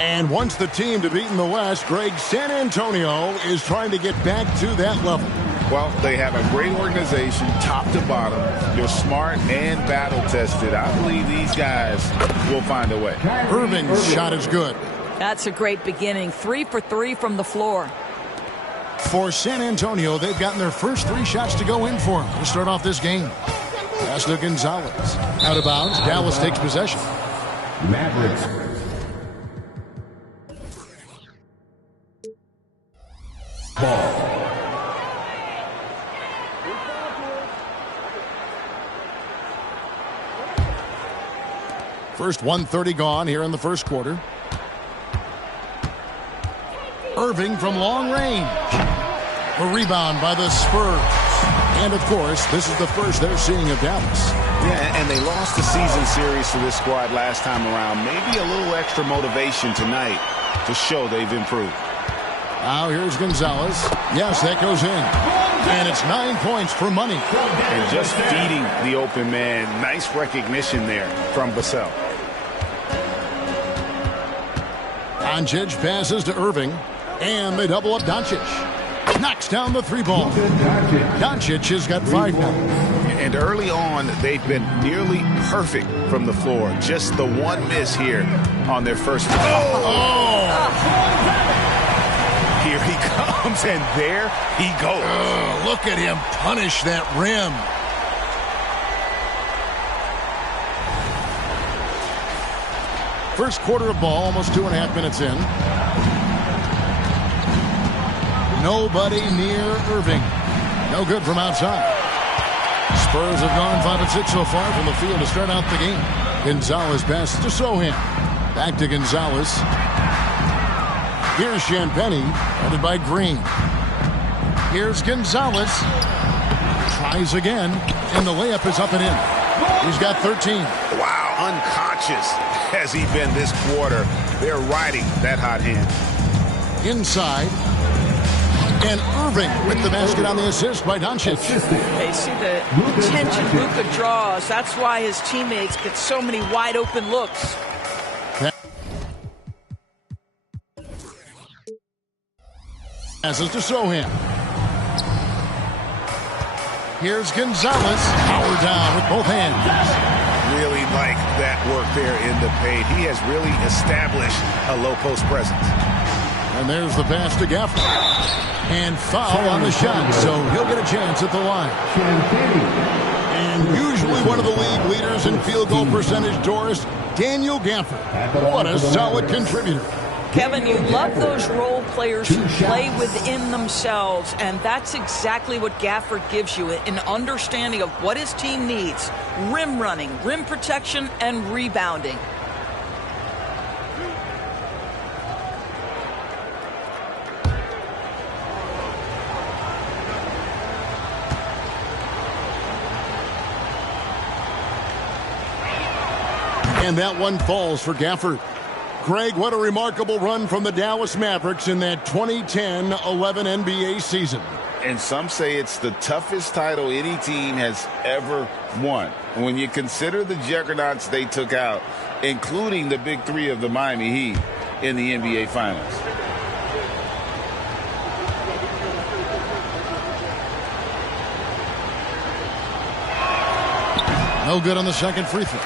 And once the team to beat in the West, Greg, San Antonio is trying to get back to that level. Well, they have a great organization, top to bottom. They're smart and battle-tested. I believe these guys will find a way. Irving's shot is good. That's a great beginning. 3 for 3 from the floor. For San Antonio, they've gotten their first 3 shots to go in for them to start off this game. Pass to Gonzalez. Out of bounds, Dallas takes possession. Mavericks. Ball. First 1:30 gone here in the first quarter. Irving from long range. A rebound by the Spurs. And, of course, this is the first they're seeing of Dallas. Yeah, and they lost the season series to this squad last time around. Maybe a little extra motivation tonight to show they've improved. Now here's Gonzalez. Yes, that goes in. And it's 9 points for money. And just feeding the open man. Nice recognition there from Vassell. Doncic passes to Irving. And they double up Doncic. Knocks down the 3-ball. Doncic has got 5 now. And early on, they've been nearly perfect from the floor. Just the one miss here on their first. Here he comes, and there he goes. Oh, look at him punish that rim. First quarter of ball, almost 2.5 minutes in. Nobody near Irving. No good from outside. Spurs have gone 5 of 6 so far from the field to start out the game. Gonzalez passes to Sohan. Back to Gonzalez. Here's Champagny, headed by Green. Here's Gonzalez. Tries again, and the layup is up and in. He's got 13. Wow, unconscious has he been this quarter. They're riding that hot hand. Inside. And Irving with the basket on the assist by Doncic. They see the attention Luka draws. That's why his teammates get so many wide open looks. Passes to Sohan. Here's Gonzalez. Power down with both hands. Really like that work there in the paint. He has really established a low post presence. And there's the pass to Gafford. And foul on the shot, so he'll get a chance at the line. And usually one of the league leaders in field goal percentage, Doris, Daniel Gafford. What a solid contributor. Kevin, you love those role players who play within themselves, and that's exactly what Gafford gives you, an understanding of what his team needs. Rim running, rim protection, and rebounding. And that one falls for Gafford. Greg, what a remarkable run from the Dallas Mavericks in that 2010-11 NBA season. And some say it's the toughest title any team has ever won. And when you consider the juggernauts they took out, including the big three of the Miami Heat in the NBA Finals. No good on the second free throw.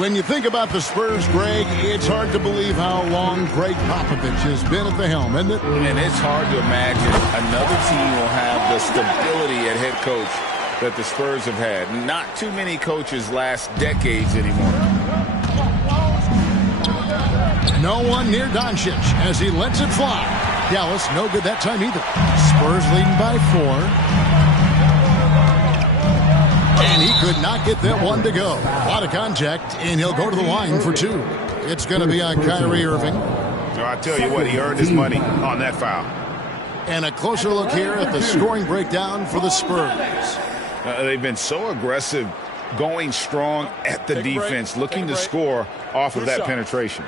When you think about the Spurs, Greg, it's hard to believe how long Greg Popovich has been at the helm, isn't it? And it's hard to imagine another team will have the stability at head coach that the Spurs have had. Not too many coaches last decades anymore. No one near Doncic as he lets it fly. Dallas, no good that time either. Spurs leading by 4. And he could not get that one to go. A lot of contact, and he'll go to the line for 2. It's going to be on Kyrie Irving. I tell you what, he earned his money on that foul. And a closer look here at the scoring breakdown for the Spurs. They've been so aggressive, going strong at the defense, looking to score off of that penetration.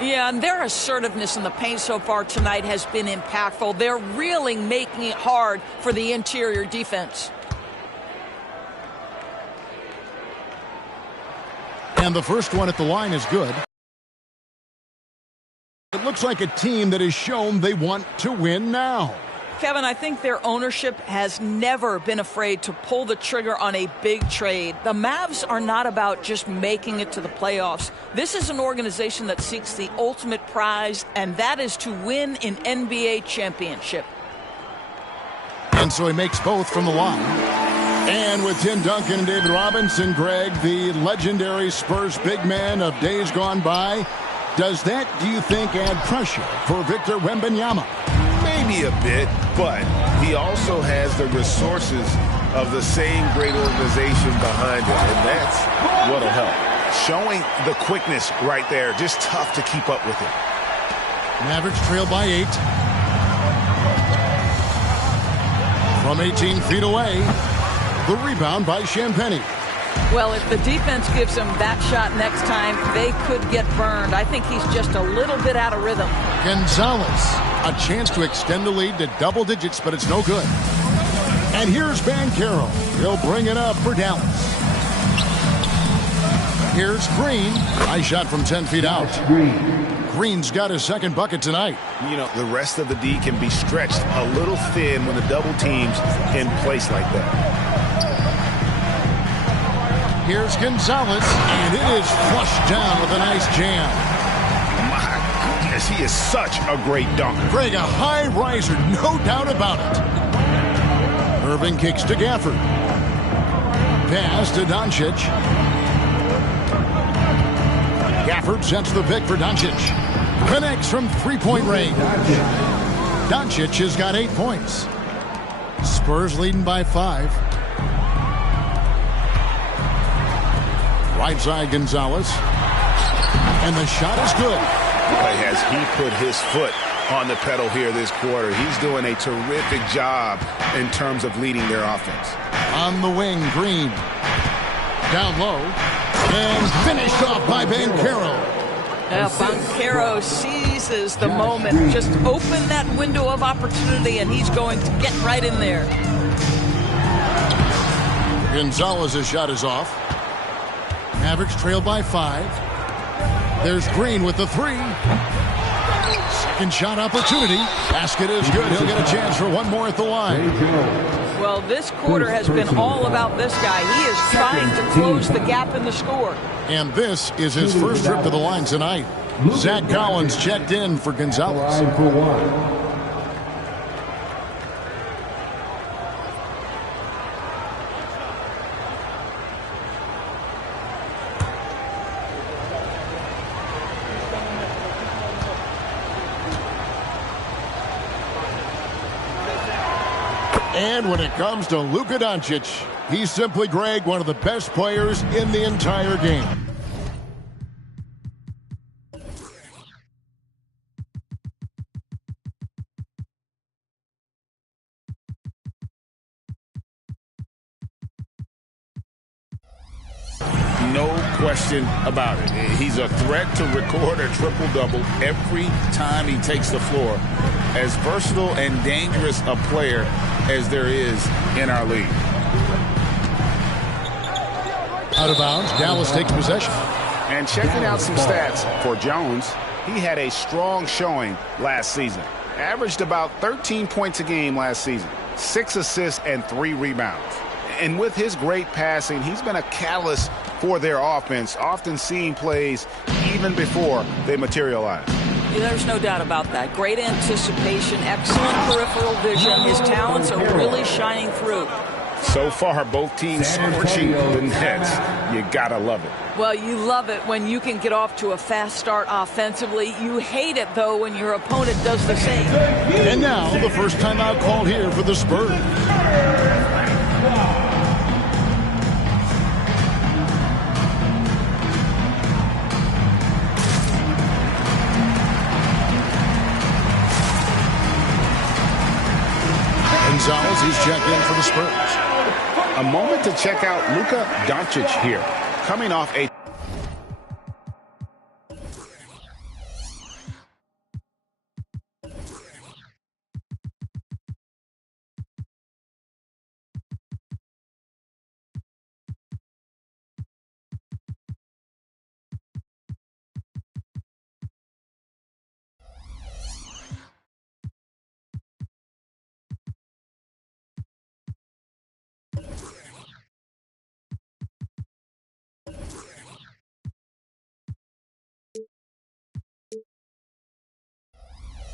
Yeah, and their assertiveness in the paint so far tonight has been impactful. They're really making it hard for the interior defense. And the first one at the line is good. looks like a team that has shown they want to win now. Kevin, I think their ownership has never been afraid to pull the trigger on a big trade. The Mavs are not about just making it to the playoffs. This is an organization that seeks the ultimate prize, and that is to win an NBA championship. And so he makes both from the line. And with Tim Duncan and David Robinson, Greg, the legendary Spurs big man of days gone by, does that, do you think, add pressure for Victor Wembanyama? Maybe a bit, but he also has the resources of the same great organization behind him, and that's what'll help. Showing the quickness right there, just tough to keep up with him. Mavericks trail by 8. From 18 feet away, the rebound by Champagnie. Well, if the defense gives him that shot next time, they could get burned. I think he's just a little bit out of rhythm. Gonzalez, a chance to extend the lead to double digits, but it's no good. And here's Banchero. He'll bring it up for Dallas. Here's Green. Nice shot from 10 feet out. Green's got his second bucket tonight. You know, the rest of the D can be stretched a little thin when the double team's in place like that. Here's Gonzalez, and it is flushed down with a nice jam. My goodness, he is such a great dunker. Greg, a high riser, no doubt about it. Irving kicks to Gafford. Pass to Doncic. Gafford sets the pick for Doncic. Connects from three-point range. Doncic has got 8 points. Spurs leading by 5. Right side Gonzalez. And the shot is good. Boy, has he put his foot on the pedal here this quarter. He's doing a terrific job in terms of leading their offense. On the wing, Green. Down low. And finished off by Banchero. Banchero seizes the moment. Just open that window of opportunity, and he's going to get right in there. Gonzalez's shot is off. Mavericks trail by 5. There's Green with the 3. Second shot opportunity. Basket is good. He'll get a chance for one more at the line. Well, this quarter has been all about this guy. He is trying to close the gap in the score. And this is his first trip to the line tonight. Zach Collins checked in for Gonzalez. And when it comes to Luka Doncic, he's simply, Greg, one of the best players in the entire game. No question about it. He's a threat to record a triple-double every time he takes the floor. As versatile and dangerous a player as there is in our league. Out of bounds, Dallas takes possession. And checking out some stats for Jones, he had a strong showing last season. Averaged about 13 points a game last season, 6 assists and 3 rebounds. And with his great passing, he's been a catalyst for their offense, often seeing plays even before they materialize. There's no doubt about that. Great anticipation, excellent peripheral vision. His talents are really shining through. So far, both teams scorching the nets. You gotta love it. Well, you love it when you can get off to a fast start offensively. You hate it, though, when your opponent does the same. And now, the first timeout called here for the Spurs. Gonzalez, he's checked in for the Spurs. A moment to check out Luka Doncic here, coming off a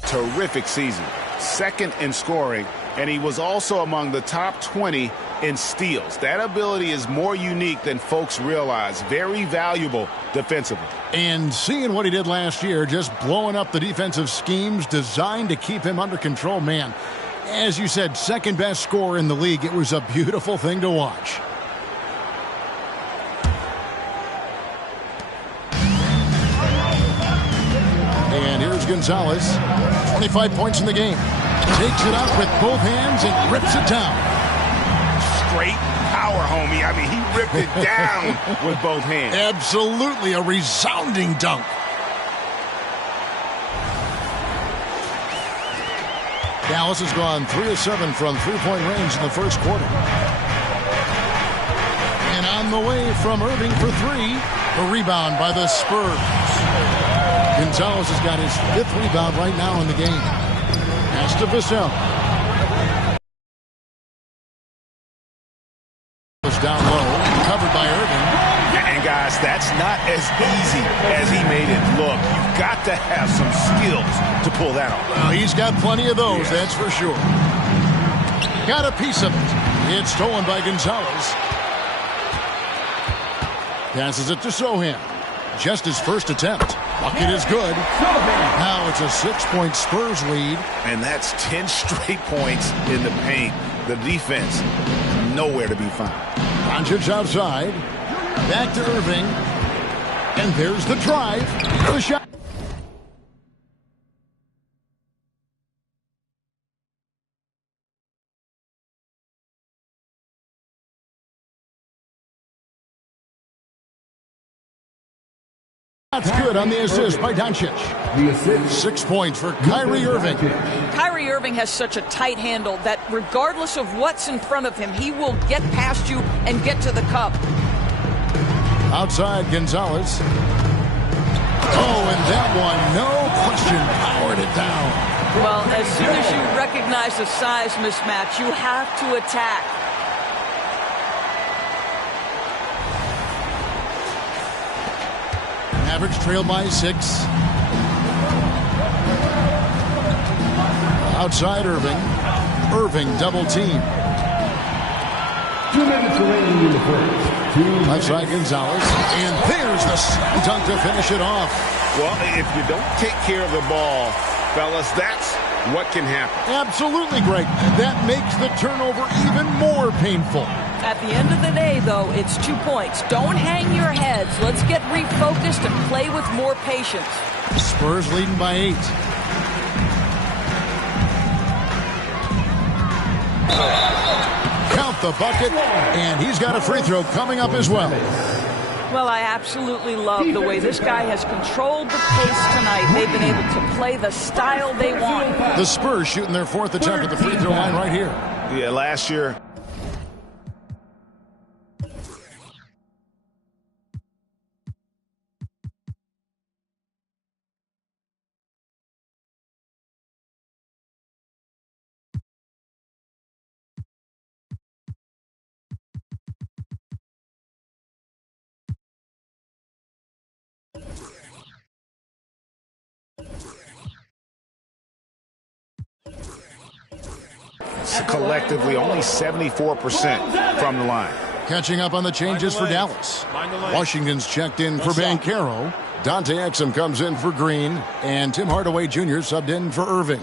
terrific season. Second in scoring, and he was also among the top 20 in steals. That ability is more unique than folks realize. Very valuable defensively. And seeing what he did last year, just blowing up the defensive schemes designed to keep him under control, man. As you said, second best scorer in the league. It was a beautiful thing to watch. And here's Gonzalez. 25 points in the game. Takes it up with both hands and rips it down. Straight power, homie. I mean, he ripped it down with both hands. Absolutely a resounding dunk. Dallas has gone 3 of 7 from three-point range in the first quarter. And on the way from Irving for 3. A rebound by the Spurs. Gonzalez has got his 5th rebound right now in the game. Pass to Vassell. Down low, covered by Irving. And guys, that's not as easy as he made it look. You've got to have some skills to pull that off. Well, he's got plenty of those, that's for sure. Got a piece of it. It's stolen by Gonzalez. Passes it to Sohan. Just his first attempt. Bucket is good. Now it's a 6-point Spurs lead. And that's 10 straight points in the paint. The defense, nowhere to be found. Doncic outside. Back to Irving. And there's the drive. The shot. That's good on the assist by Doncic. 6 points for Kyrie Irving. Kyrie Irving has such a tight handle that regardless of what's in front of him, he will get past you and get to the cup. Outside Gonzalez. Oh, and that one, no question, powered it down. Well, as soon as you recognize the size mismatch, you have to attack. Mavericks trail by 6. Outside Irving. Irving double team. 2 minutes remaining in the first. Outside Gonzalez. And there's the slam dunk to finish it off. Well, if you don't take care of the ball, fellas, that's what can happen. Absolutely, Greg. That makes the turnover even more painful. At the end of the day, though, it's 2 points. Don't hang your heads. Let's get refocused and play with more patience. Spurs leading by 8. Count the bucket, and he's got a free throw coming up as well. Well, I absolutely love the way this guy has controlled the pace tonight. They've been able to play the style they want. The Spurs shooting their 4th attempt at the free throw line right here. Yeah, last year. Collectively, only 74% from the line. Catching up on the changes for Dallas. Washington's checked in for Banchero. Dante Exum comes in for Green. And Tim Hardaway Jr. subbed in for Irving.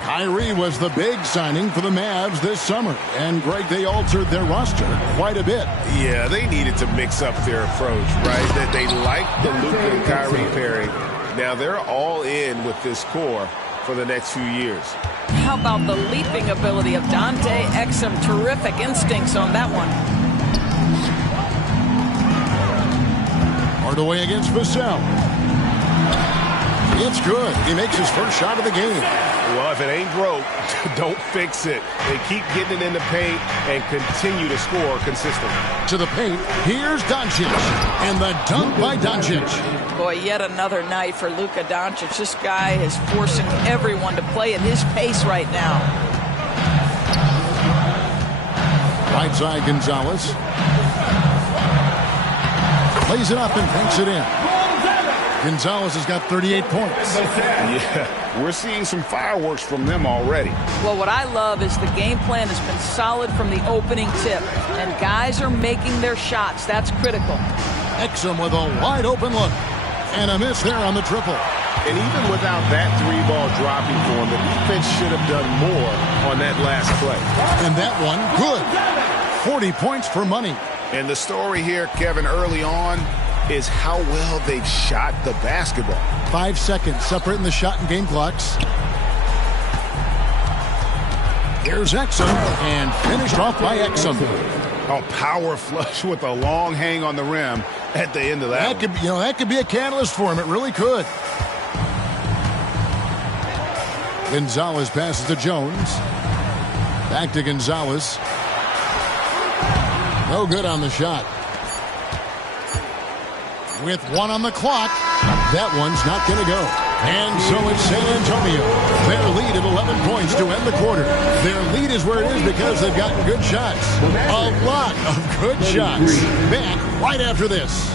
Kyrie was the big signing for the Mavs this summer. And, Greg, they altered their roster quite a bit. Yeah, they needed to mix up their approach, right? That they liked the Luka and Kyrie pairing. Now they're all in with this core for the next few years. How about the leaping ability of Dante Exum? Terrific instincts on that one. Hardaway against Vassell. It's good. He makes his first shot of the game. Well, if it ain't broke, don't fix it. They keep getting it in the paint and continue to score consistently. To the paint, here's Doncic. And the dunk by Doncic. Boy, yet another night for Luka Doncic. This guy is forcing everyone to play at his pace right now. Right side, Gonzalez. lays it up and banks it in. Gonzalez has got 38 points. Yeah, we're seeing some fireworks from them already. Well, what I love is the game plan has been solid from the opening tip, and guys are making their shots. That's critical. Exum with a wide open look, and a miss there on the triple. And even without that three-ball dropping for him, the defense should have done more on that last play. And that one, good. 40 points for money. And the story here, Kevin, early on, is how well they've shot the basketball. 5 seconds separating the shot and game clocks. Here's Exum, and finished off by Exum. Oh, power flush with a long hang on the rim at the end of that. That could be a catalyst for him. It really could. Gonzalez passes to Jones. Back to Gonzalez. No good on the shot. With 1 on the clock, that one's not going to go. And so it's San Antonio. Their lead at 11 points to end the quarter. Their lead is where it is because they've gotten good shots. A lot of good shots. Back right after this.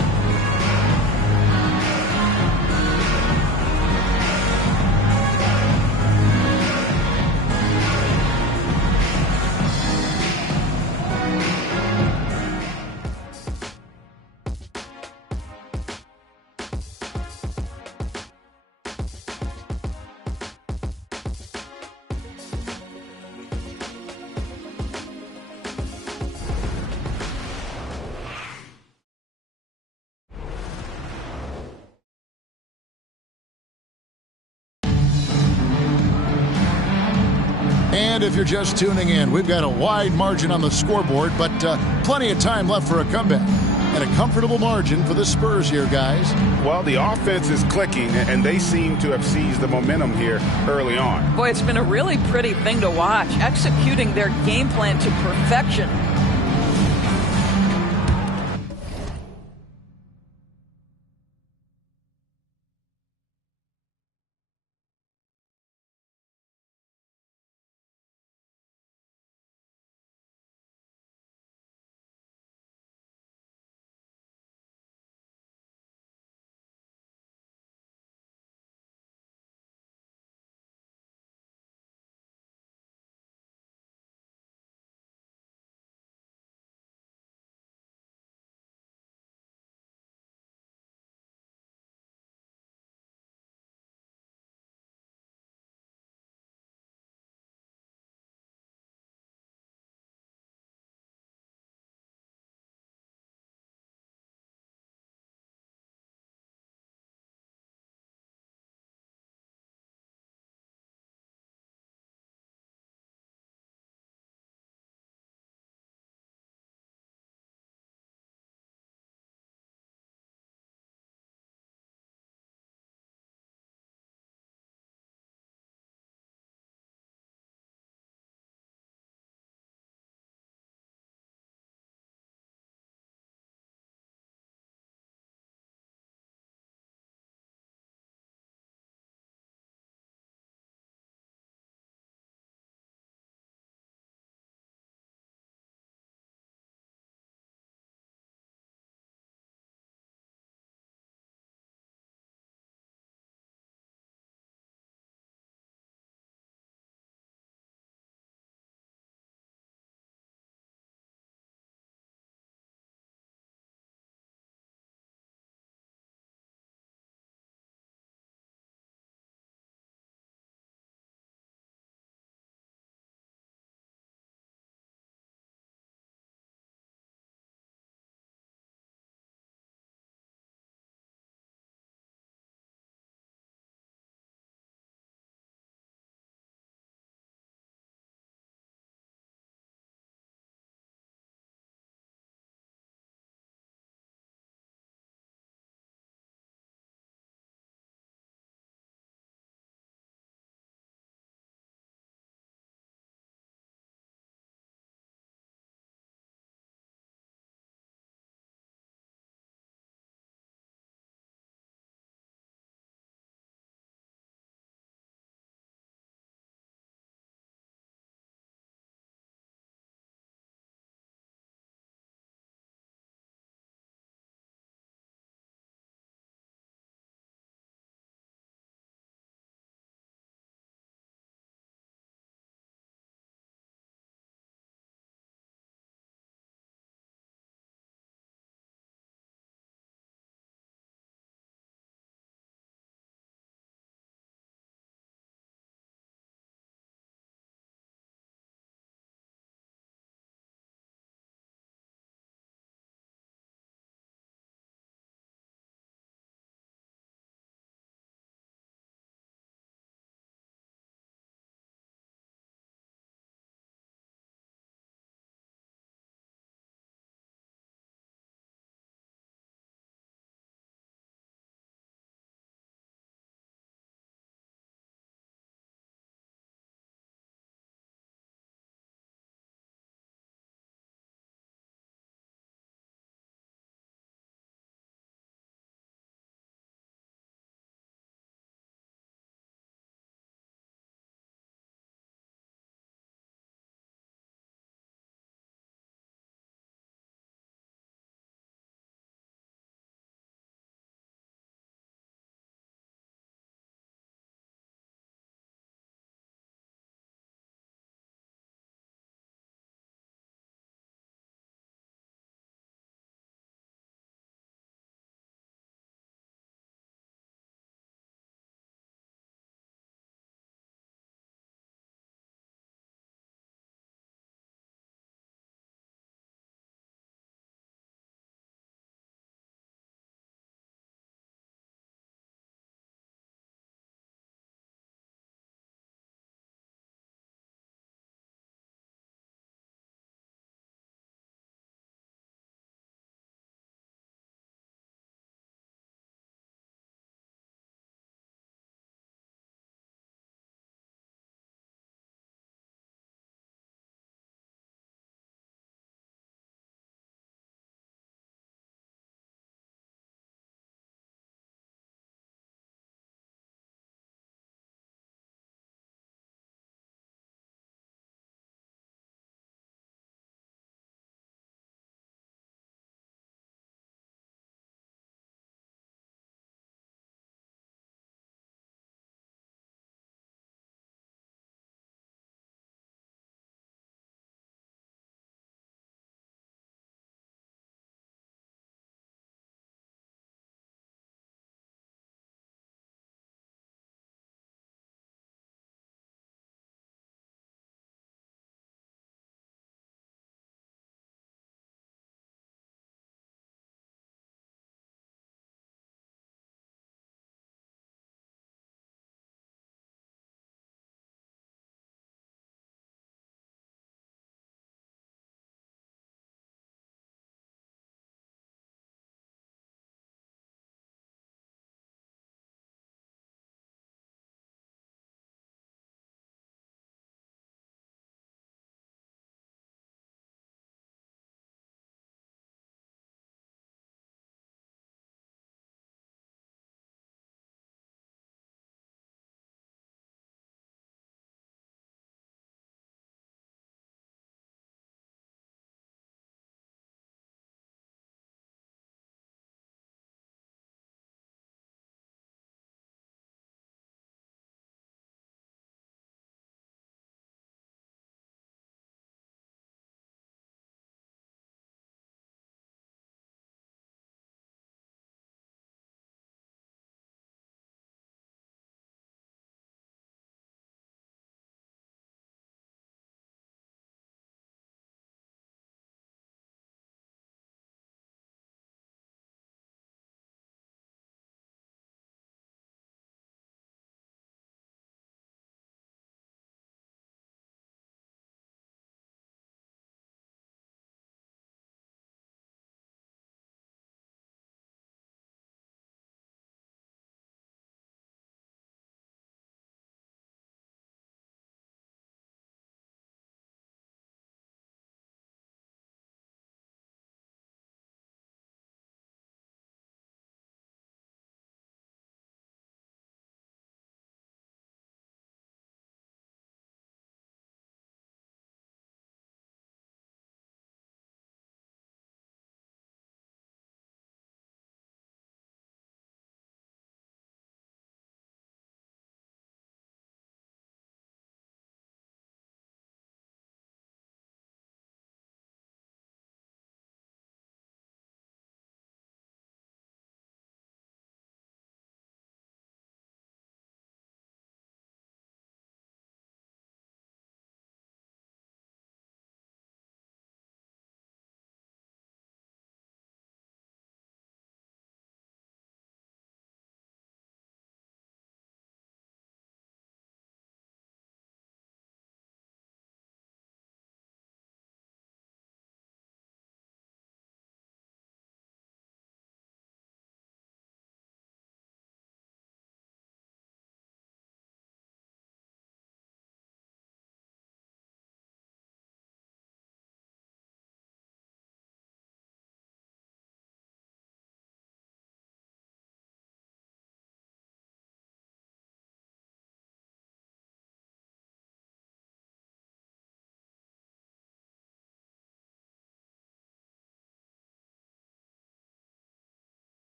And if you're just tuning in, we've got a wide margin on the scoreboard, but plenty of time left for a comeback. And a comfortable margin for the Spurs here, guys. Well, the offense is clicking, and they seem to have seized the momentum here early on. Boy, it's been a really pretty thing to watch, executing their game plan to perfection.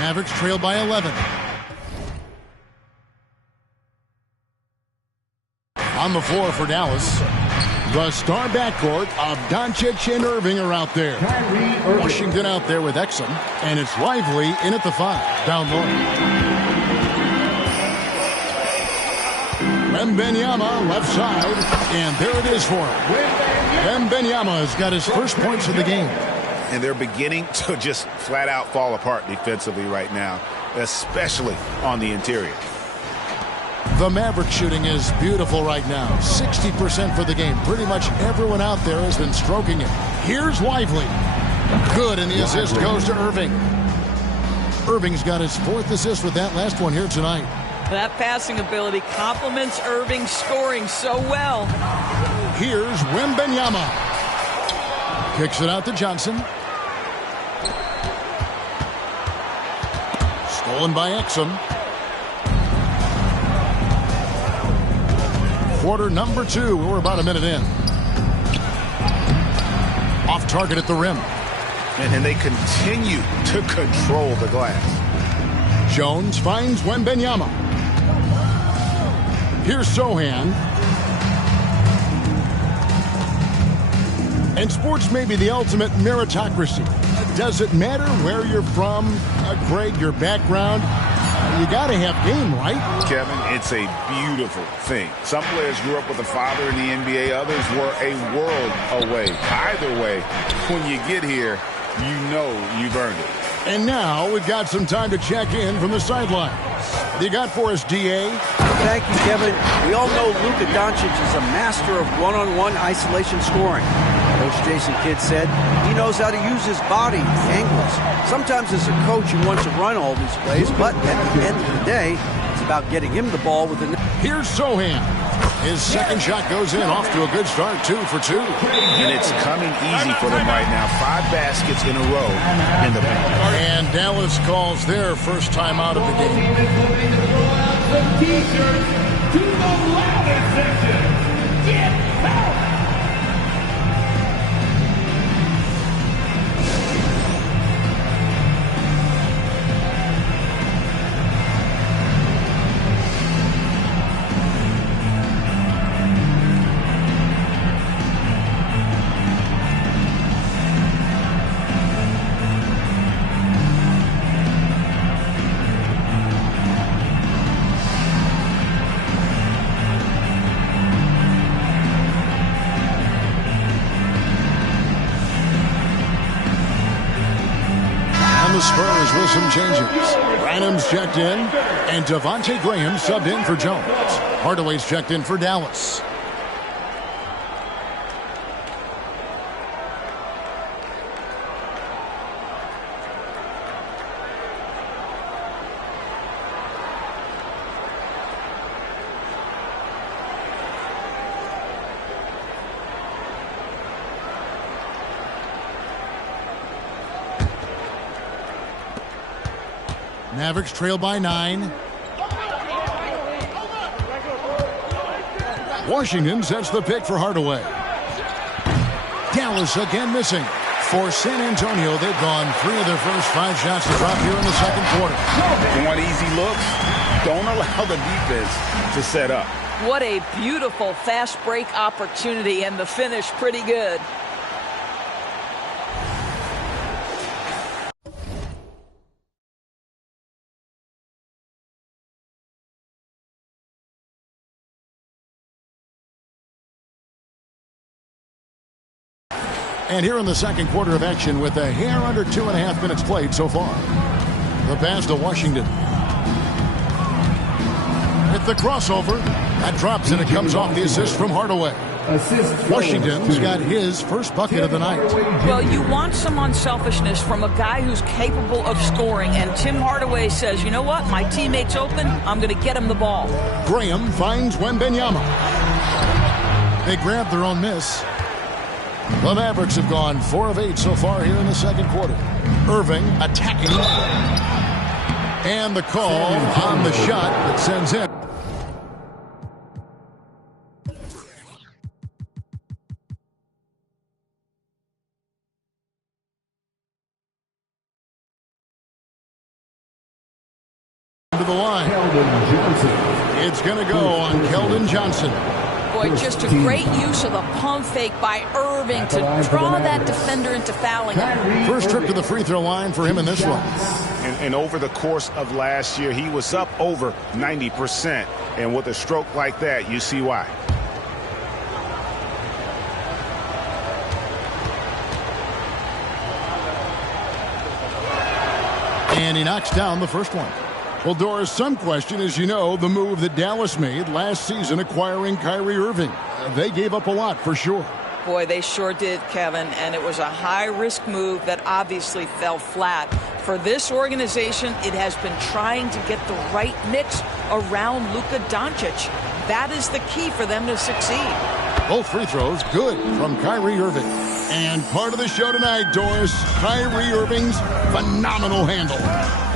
Mavericks trail by 11. On the floor for Dallas, the star backcourt of Doncic and Irving are out there. Washington out there with Exum, and it's Lively in at the 5, down low. Wembanyama left side, and there it is for him. Wembanyama has got his first points of the game. And they're beginning to just flat out fall apart defensively right now, especially on the interior. The Maverick shooting is beautiful right now. 60% for the game. Pretty much everyone out there has been stroking it. Here's Lively. Good, and the assist goes to Irving. Irving's got his 4th assist with that last one here tonight. That passing ability complements Irving's scoring so well. Here's Wembanyama. Kicks it out to Johnson. Stolen by Exum. Quarter number 2. We're about a minute in. Off target at the rim. And they continue to control the glass. Jones finds Wembanyama. Here's Sohan. And sports may be the ultimate meritocracy. Does it matter where you're from, Greg, your background? You got to have game, right? Kevin, it's a beautiful thing. Some players grew up with a father in the NBA. Others were a world away. Either way, when you get here, you know you've earned it. And now we've got some time to check in from the sideline. What do you got for us, DA? Thank you, Kevin. We all know Luka Doncic is a master of one-on-one isolation scoring. Coach Jason Kidd said he knows how to use his body, angles. Sometimes as a coach, he wants to run all these plays, but at the end of the day, it's about getting him the ball with the net. Here's Sohan. His second shot goes in, off to a good start, 2 for 2. And it's coming easy for them right now. 5 baskets in a row in the paint. And Dallas calls their first time out of the game. To the louder section, get back! The Spurs with some changes. Branham's checked in, and Devontae Graham subbed in for Jones. Hardaway's checked in for Dallas. Mavericks trail by 9. Washington sets the pick for Hardaway. Dallas again missing. For San Antonio, they've gone 3 of their first 5 shots to drop here in the second quarter. You want easy looks? Don't allow the defense to set up. What a beautiful fast break opportunity, and the finish pretty good. And here in the second quarter of action with a hair under 2.5 minutes played so far. The pass to Washington. With the crossover, that drops and it comes off the assist from Hardaway. Washington's got his first bucket of the night. Well, you want some unselfishness from a guy who's capable of scoring, and Tim Hardaway says, you know what, my teammate's open, I'm going to get him the ball. Graham finds Wembanyama. They grab their own miss. The Mavericks have gone 4 of 8 so far here in the second quarter. Irving attacking. And the call on the shot that sends him. to the line. It's going to go on Keldon Johnson. Boy, just a great use of the pump fake by Irving to draw that defender into fouling him. First trip to the free throw line for him in this one. And over the course of last year, he was up over 90%. And with a stroke like that, you see why. And he knocks down the first one. Well, Doris, some question, as you know, the move that Dallas made last season acquiring Kyrie Irving. They gave up a lot for sure. Boy, they sure did, Kevin, and it was a high-risk move that obviously fell flat. For this organization, it has been trying to get the right mix around Luka Doncic. That is the key for them to succeed. Both free throws good from Kyrie Irving. And part of the show tonight, Doris, Kyrie Irving's phenomenal handle.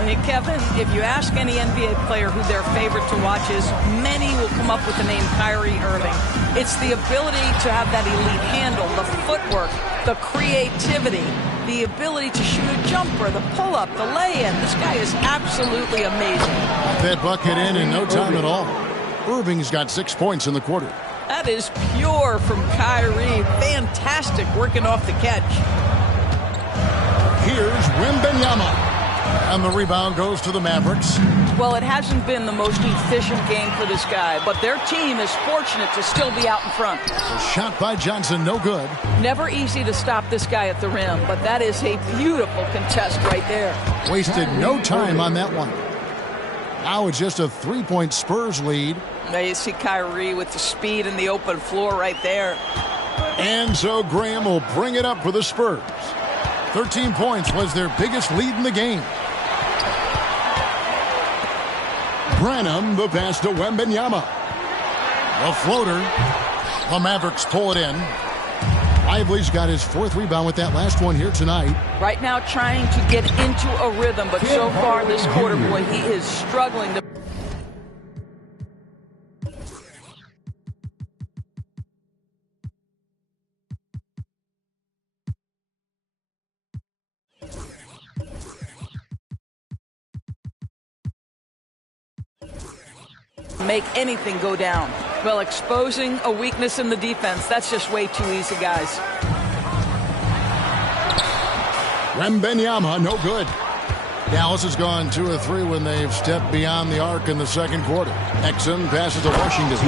Hey, Kevin, if you ask any NBA player who their favorite to watch is, many will come up with the name Kyrie Irving. It's the ability to have that elite handle, the footwork, the creativity, the ability to shoot a jumper, the pull-up, the lay-in. This guy is absolutely amazing. That bucket in no time at all. Irving's got 6 points in the quarter. That is pure from Kyrie. Fantastic working off the catch. Here's Wembanyama. And the rebound goes to the Mavericks. Well, it hasn't been the most efficient game for this guy, but their team is fortunate to still be out in front. A shot by Johnson, no good. Never easy to stop this guy at the rim, but that is a beautiful contest right there. Wasted no time on that one. Now it's just a 3-point Spurs lead. Now you see Kyrie with the speed and the open floor right there. And so Graham will bring it up for the Spurs. 13 points was their biggest lead in the game. Branham, the pass to Wembanyama. The floater. The Mavericks pull it in. Lively's got his 4th rebound with that last one here tonight. Right now trying to get into a rhythm, but so far this quarter, boy, he is struggling to... make anything go down. Well, exposing a weakness in the defense, that's just way too easy, guys. Wembanyama, no good. Dallas has gone 2 of 3 when they've stepped beyond the arc in the second quarter. Exum passes to Washington.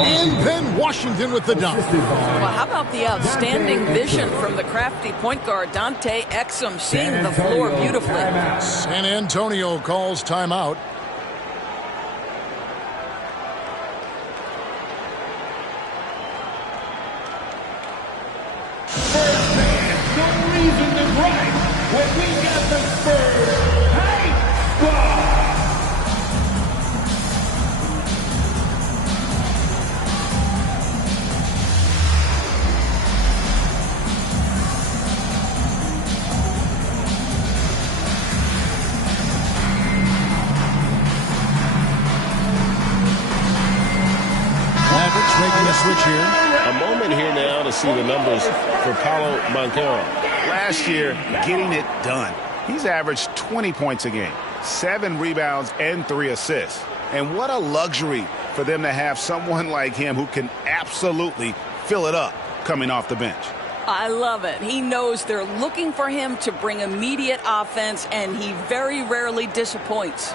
And then Washington with the dunk. Well, how about the outstanding vision from the crafty point guard, Dante Exum, seeing the floor beautifully. San Antonio calls timeout. When we got the Spurs, hey, Mavericks making a switch here. A moment here now to see the numbers for Paolo Banchero. Last year, getting it done. He's averaged 20 points a game, 7 rebounds, and 3 assists. And what a luxury for them to have someone like him who can absolutely fill it up coming off the bench. I love it. He knows they're looking for him to bring immediate offense, and he very rarely disappoints.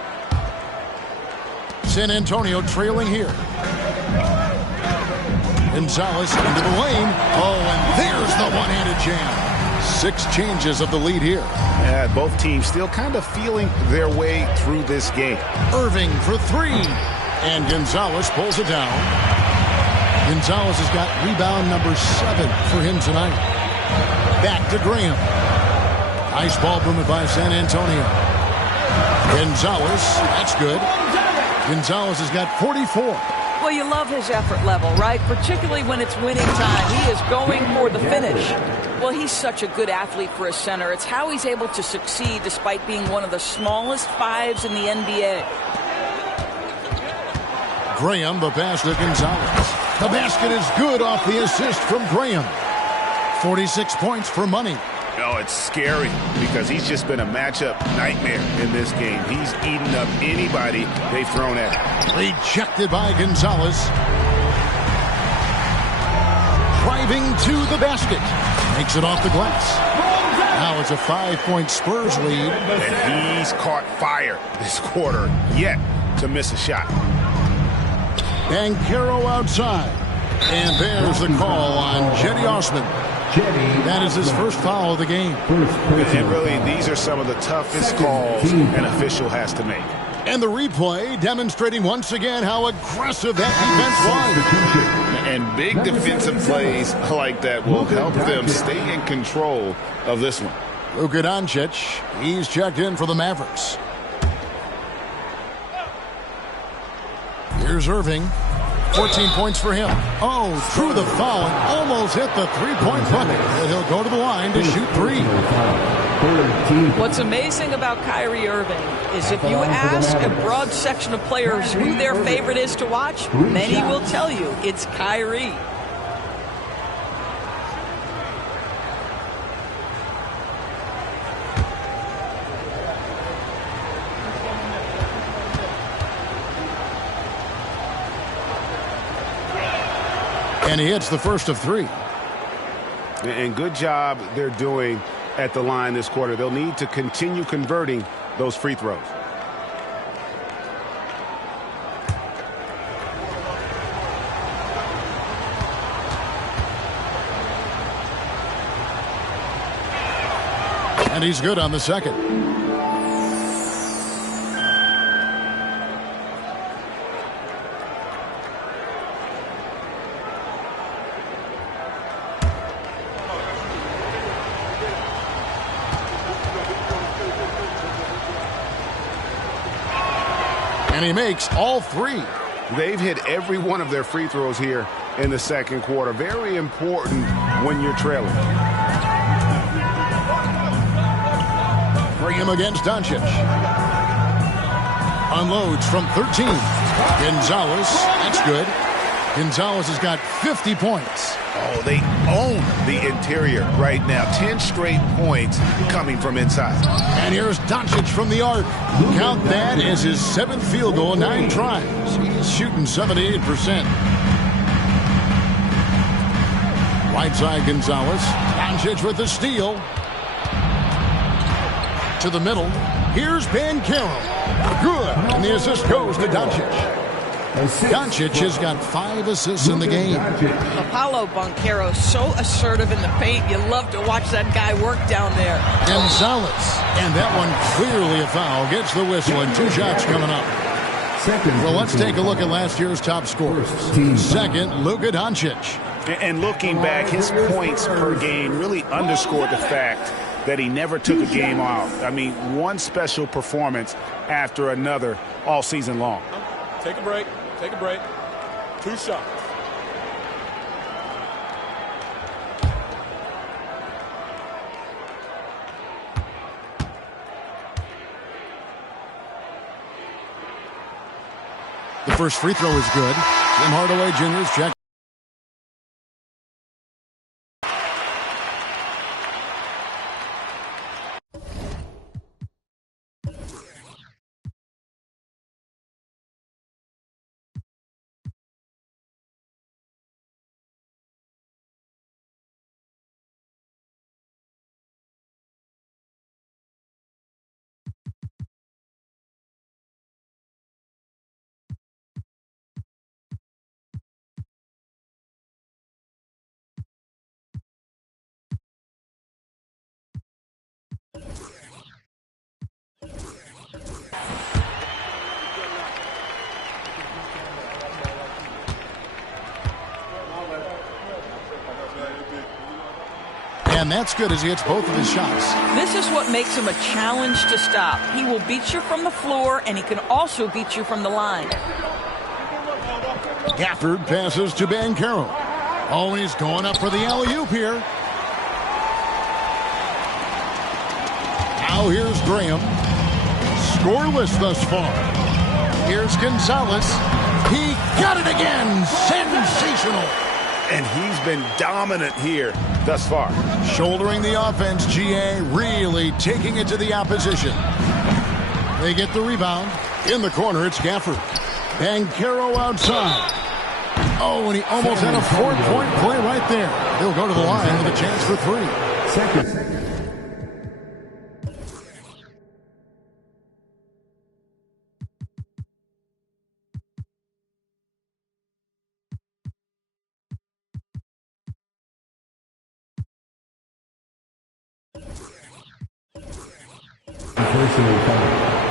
San Antonio trailing here. Gonzalez into the lane. Oh, and there's the one-handed jam. 6 changes of the lead here. Yeah, both teams still kind of feeling their way through this game. Irving for 3. And Gonzalez pulls it down. Gonzalez has got rebound number 7 for him tonight. Back to Graham. Nice ball movement by San Antonio. Gonzalez, that's good. Gonzalez has got 44. Well, you love his effort level, right? Particularly when it's winning time. He is going for the finish. Well, he's such a good athlete for a center. It's how he's able to succeed despite being one of the smallest 5s in the NBA. Graham, the pass to Gonzalez. The basket is good off the assist from Graham. 46 points for money. Oh, it's scary because he's just been a matchup nightmare in this game. He's eaten up anybody they've thrown at him. Rejected by Gonzalez. Driving to the basket. Makes it off the glass. Now it's a 5-point Spurs lead. And he's caught fire this quarter yet to miss a shot. Banchero outside. And there's the call on Jetty Osman. That is his first foul of the game. And really, these are some of the toughest calls an official has to make. And the replay demonstrating once again how aggressive that defense was. And big defensive plays like that will help them stay in control of this one. Luka Doncic, he's checked in for the Mavericks. Here's Irving. 14 points for him. Oh, through the foul and almost hit the three-point bucket. And he'll go to the line to shoot three. What's amazing about Kyrie Irving is if you ask a broad section of players who their favorite is to watch, many will tell you it's Kyrie. And he hits the first of three. And good job they're doing at the line this quarter. They'll need to continue converting those free throws. And he's good on the second. And he makes all three. They've hit every one of their free throws here in the second quarter. Very important when you're trailing. Bring him against Doncic. Unloads from 13. Gonzalez, that's good. Gonzalez has got 50 points. Oh, they own the interior right now. 10 straight points coming from inside. And here's Doncic from the arc. Count that as his 7th field goal, 9 tries. He's shooting 78%. Right side Gonzalez. Doncic with the steal. To the middle. Here's Banchero. Good. And the assist goes to Doncic. Doncic has got 5 assists in the game. Apollo Banchero, so assertive in the paint. You love to watch that guy work down there. Gonzalez. And that one clearly a foul. Gets the whistle and 2 shots coming up. Well, let's take a look at last year's top scorers. Second, Luka Doncic. And looking back, his points per game really underscored the fact that he never took a game off. I mean, one special performance after another all season long. Take a break. Take a break. 2 shots. The first free throw is good. Tim Hardaway Jr.'s check. And that's good as he hits both of his shots. This is what makes him a challenge to stop. He will beat you from the floor, and he can also beat you from the line. Gafford passes to Banchero. Oh, he's going up for the alley-oop here. Now here's Graham. Scoreless thus far. Here's Gonzalez. He got it again. Sensational. And he's been dominant here thus far. Shouldering the offense, GA really taking it to the opposition. They get the rebound. In the corner, it's Gafford. Banchero outside. Oh, and he almost had a 4-point play right there. He'll go to the line with a chance for 3. Second.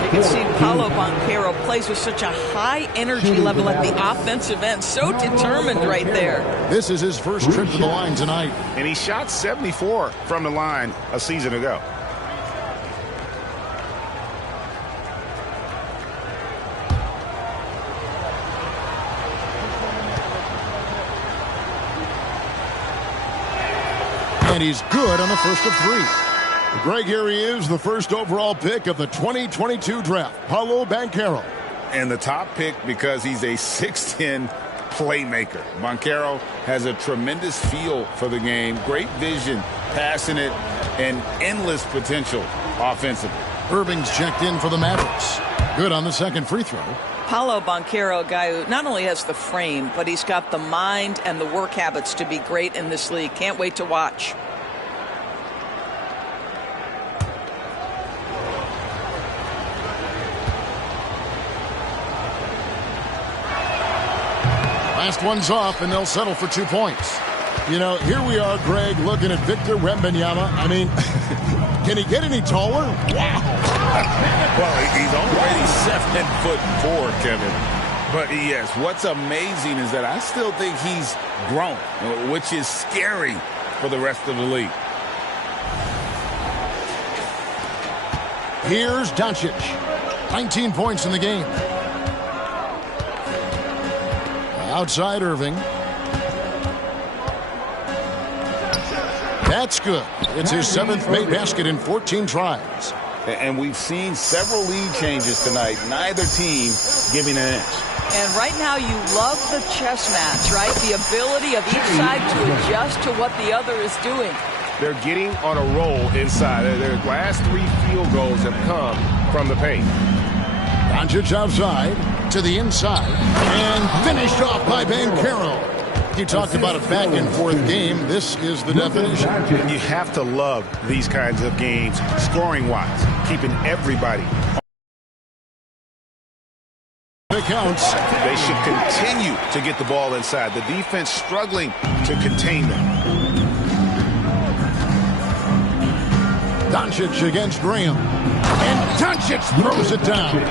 You can see Paolo Banchero plays with such a high energy level at the offensive end. So determined right there. This is his first trip to the line tonight. And he shot 74 from the line a season ago. And he's good on the first of 3. Greg, here he is, the first overall pick of the 2022 draft, Paolo Banchero. And the top pick because he's a 6'10 playmaker. Banchero has a tremendous feel for the game, great vision, passionate, and endless potential offensively. Irving's checked in for the Mavericks. Good on the second free throw. Paolo Banchero, a guy who not only has the frame, but he's got the mind and the work habits to be great in this league. Can't wait to watch. Last one's off, and they'll settle for 2 points. You know, here we are, Greg, looking at Victor Wembanyama. I mean, can he get any taller? Wow. Well, he's already 7'4", Kevin. But yes, what's amazing is that I still think he's grown, which is scary for the rest of the league. Here's Doncic. 19 points in the game. Outside Irving. That's good. It's his 7th made basket in 14 tries. And we've seen several lead changes tonight. Neither team giving an inch. And right now you love the chess match, right? The ability of each side to adjust to what the other is doing. They're getting on a roll inside. Their last 3 field goals have come from the paint. Doncic outside to the inside and finished off by Banchero. You talked about a back-and-forth game. This is the definition. You have to love these kinds of games, scoring-wise, keeping everybody. It counts. They should continue to get the ball inside. The defense struggling to contain them. Doncic against Graham. And Doncic throws it down.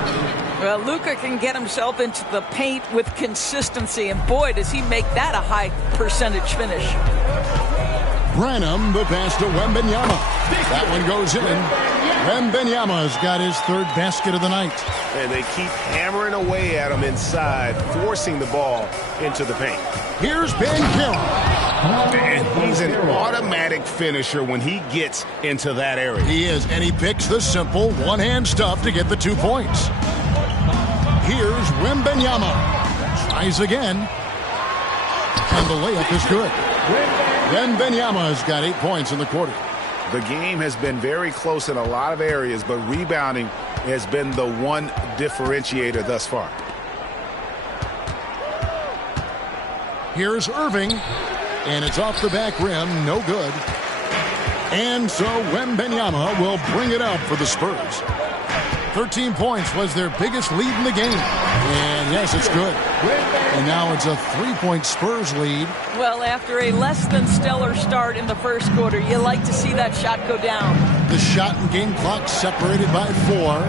Well, Luka can get himself into the paint with consistency, and boy, does he make that a high percentage finish. Branham, the pass to Wembanyama. That one goes in. Wembanyama's got his 3rd basket of the night. And they keep hammering away at him inside, forcing the ball into the paint. Here's Banchero. And he's an automatic finisher when he gets into that area. He is, and he picks the simple one-hand stuff to get the 2 points. Here's Wembanyama. Tries again. And the layup is good. Wembanyama's got 8 points in the quarter. The game has been very close in a lot of areas, but rebounding has been the one differentiator thus far. Here's Irving. And it's off the back rim. No good. And so Wembanyama will bring it up for the Spurs. 13 points was their biggest lead in the game. And yes, it's good. And now it's a 3-point Spurs lead. Well, after a less than stellar start in the first quarter, you like to see that shot go down. The shot and game clock separated by 4.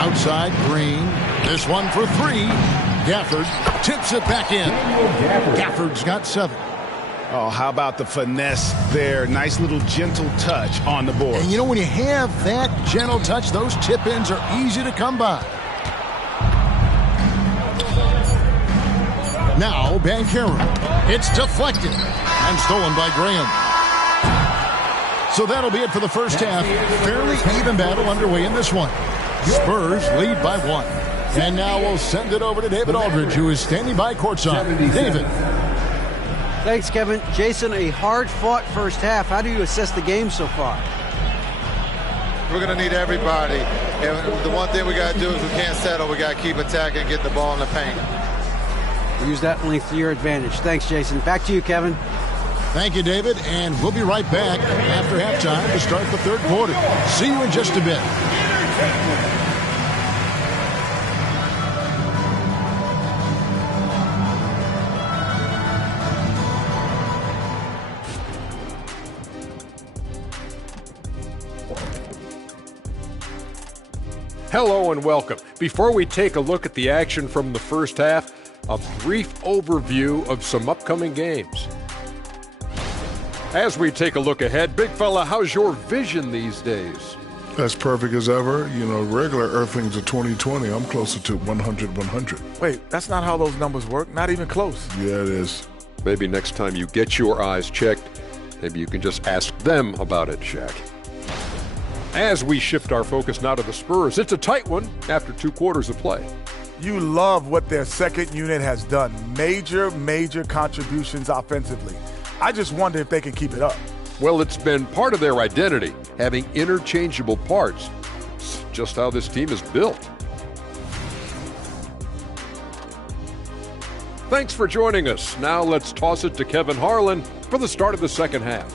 Outside Green. This one for 3. Gafford tips it back in. Gafford's got 7. Oh, how about the finesse there? Nice little gentle touch on the board. And you know, when you have that gentle touch, those tip-ins are easy to come by. Now, Banchero. It's deflected and stolen by Graham. So that'll be it for the first half. Fairly even battle underway in this one. Spurs lead by 1. And now we'll send it over to David Aldridge, who is standing by courtside. David. Thanks, Kevin. Jason, a hard-fought first half. How do you assess the game so far? We're going to need everybody. And the one thing we got to do is we can't settle. We got to keep attacking and get the ball in the paint. Use that length to your advantage. Thanks, Jason. Back to you, Kevin. Thank you, David. And we'll be right back after halftime to start the third quarter. See you in just a bit. Hello and welcome. Before we take a look at the action from the first half, a brief overview of some upcoming games. As we take a look ahead, big fella, how's your vision these days? As perfect as ever. You know, regular Earthlings are 20/20. I'm closer to 100/100. Wait, that's not how those numbers work. Not even close. Yeah, it is. Maybe next time you get your eyes checked, maybe you can just ask them about it, Shaq. As we shift our focus now to the Spurs, it's a tight one after 2 quarters of play. You love what their second unit has done. Major contributions offensively. I just wonder if they can keep it up. Well, it's been part of their identity, having interchangeable parts. It's just how this team is built. Thanks for joining us. Now let's toss it to Kevin Harlan for the start of the second half.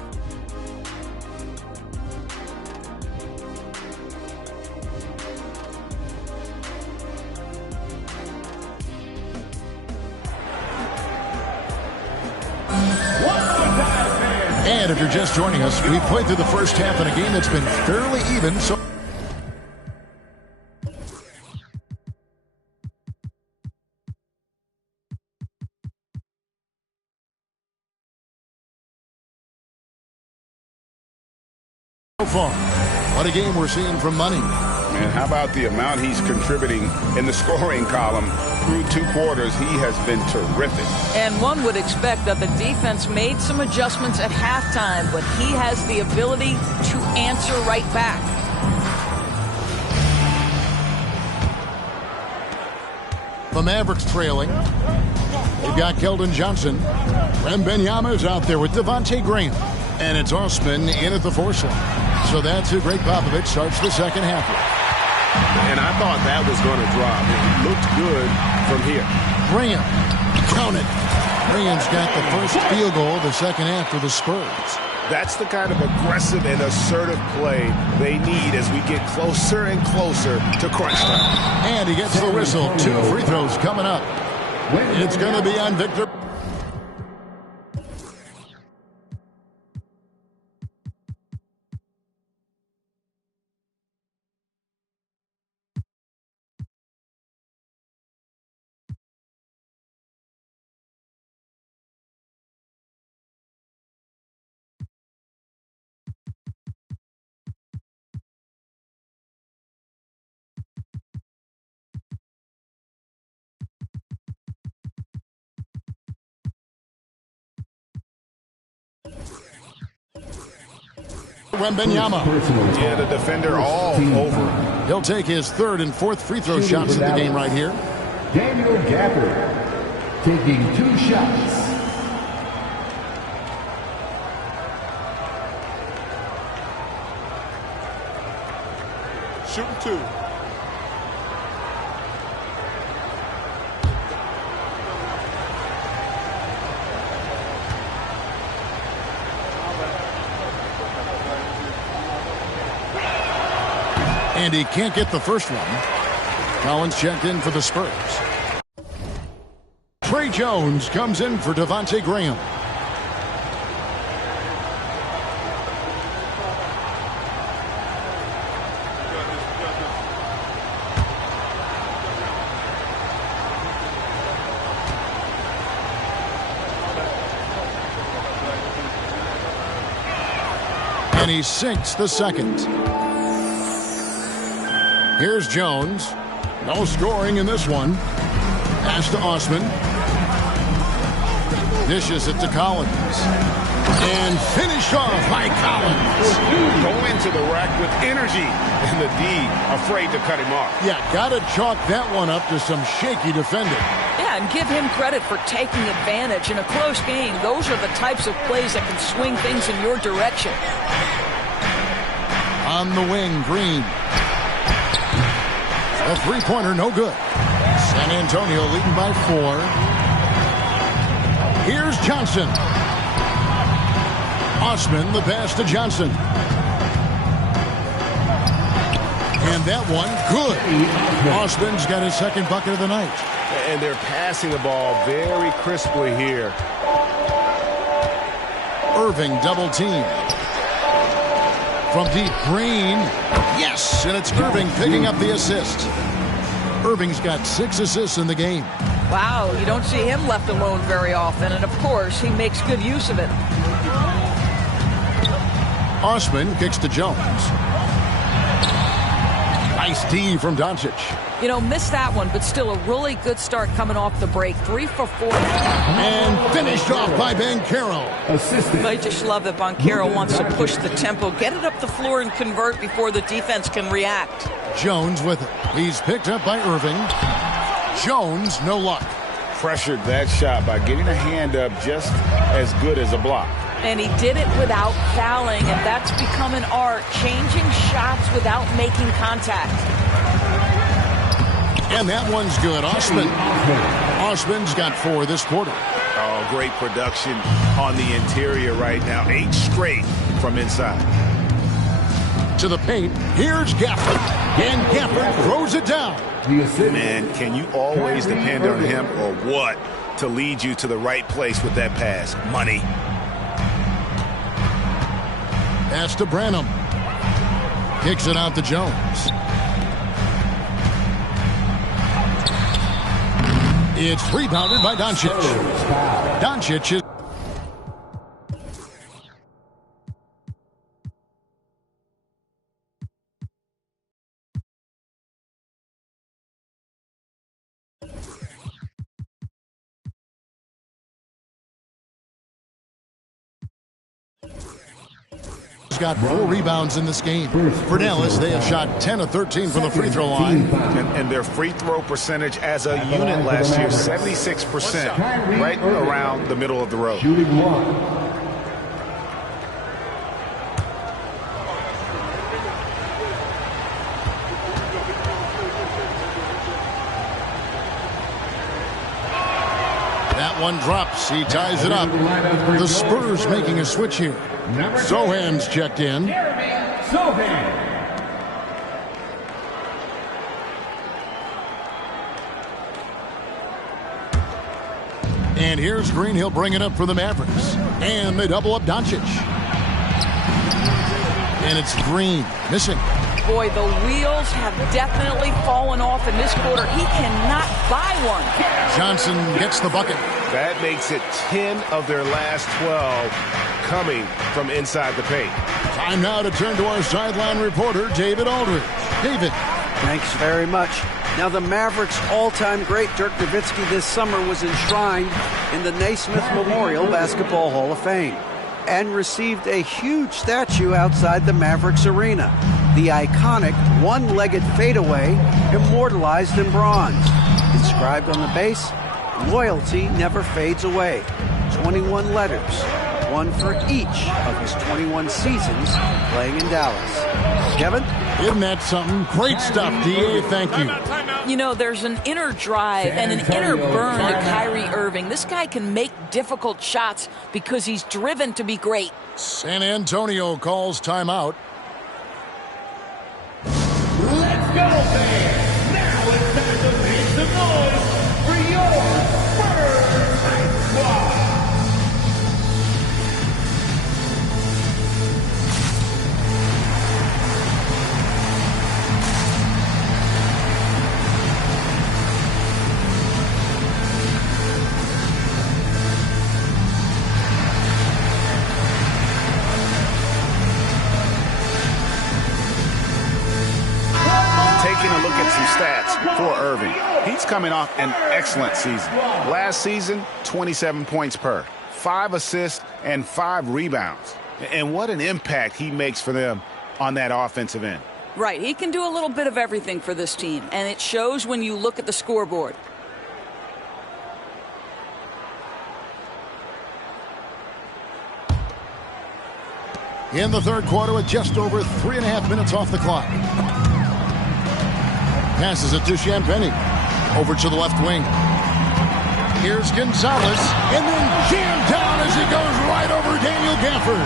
And if you're just joining us, we played through the first half in a game that's been fairly even. So far, what a game we're seeing from Money. Man, how about the amount he's contributing in the scoring column through 2 quarters? He has been terrific. And one would expect that the defense made some adjustments at halftime, but he has the ability to answer right back. The Mavericks trailing. They've got Keldon Johnson. Wembanyama's out there with Devontae Graham. And it's Osman in at the force line. So that's who Greg Popovich starts the second half with. And I thought that was going to drop. It looked good from here. Graham, count it. Graham's got the first field goal of the second half for the Spurs. That's the kind of aggressive and assertive play they need as we get closer and closer to crunch time. And he gets the whistle. 2 free throws coming up. It's going to be on Victor. Wembanyama. Yeah, the defender all over. He'll take his 3rd and 4th free throw shots in the game right here. Daniel Gafford taking 2 shots. Shooting 2. And he can't get the first one. Collins checked in for the Spurs. Trey Jones comes in for Devontae Graham. And he sinks the second. Here's Jones. No scoring in this one. Pass to Osman. Dishes it to Collins. And finished off by Collins. Go into the rack with energy, and the D afraid to cut him off. Yeah, got to chalk that one up to some shaky defending. Yeah, and give him credit for taking advantage. In a close game, those are the types of plays that can swing things in your direction. On the wing, Green. A three-pointer, no good. San Antonio leading by 4. Here's Johnson. Osman, the pass to Johnson. And that one, good. Osman's got his second bucket of the night. And they're passing the ball very crisply here. Irving double team. From deep, Green. Yes, and it's Irving picking up the assist. Irving's got 6 assists in the game. Wow, you don't see him left alone very often, and of course, he makes good use of it. Osman kicks to Jones. Nice D from Doncic. You know, missed that one, but still a really good start coming off the break. 3 for 4. And finished off by Banchero. I just love that Banchero wants to push the tempo, get it up the floor and convert before the defense can react. Jones with it. He's picked up by Irving. Jones, no luck. Pressured that shot by getting a hand up just as good as a block. And he did it without fouling, and that's become an art, changing shots without making contact. And that one's good. Osman's got 4 this quarter. Oh, great production on the interior right now. 8 straight from inside. To the paint, here's Gafford. And Gafford throws it down. Man, can you always depend on him or what to lead you to the right place with that pass? Money. Pass to Branham. Kicks it out to Jones. It's rebounded by Doncic. Doncic is... got 4 rebounds in this game. For Dallas, they have shot 10 of 13 from the free throw line. And their free throw percentage as a unit last year, 76%, right around the middle of the road. That one drops. He ties it up. The Spurs making a switch here. Sohan's checked in. And here's Green. He'll bring it up for the Mavericks. And they double up Doncic. And it's Green missing. Boy, the wheels have definitely fallen off in this quarter. He cannot buy one. Johnson gets the bucket. That makes it 10 of their last 12 coming from inside the paint. Time now to turn to our sideline reporter, David Aldridge. David. Thanks very much. Now, the Mavericks' all-time great Dirk Nowitzki this summer was enshrined in the Naismith Memorial Basketball Hall of Fame and received a huge statue outside the Mavericks arena. The iconic one-legged fadeaway immortalized in bronze. Inscribed on the base, loyalty never fades away. 21 letters, one for each of his 21 seasons playing in Dallas. Kevin? Isn't that something? Great stuff, D.A. Thank you. You know, there's an inner drive and an inner burn to Kyrie Irving. This guy can make difficult shots because he's driven to be great. San Antonio calls timeout. Let's go, fans! Now it's time to make some noise for your Spurs Night Squad! Taking a look at some stats for Irving. He's coming off an excellent season. Last season, 27 points per. 5 assists, and 5 rebounds. And what an impact he makes for them on that offensive end. Right. He can do a little bit of everything for this team, and it shows when you look at the scoreboard. In the third quarter with just over 3.5 minutes off the clock. Passes it to Champagnie. Over to the left wing. Here's Gonzalez, and then jammed down as he goes right over Daniel Gafford.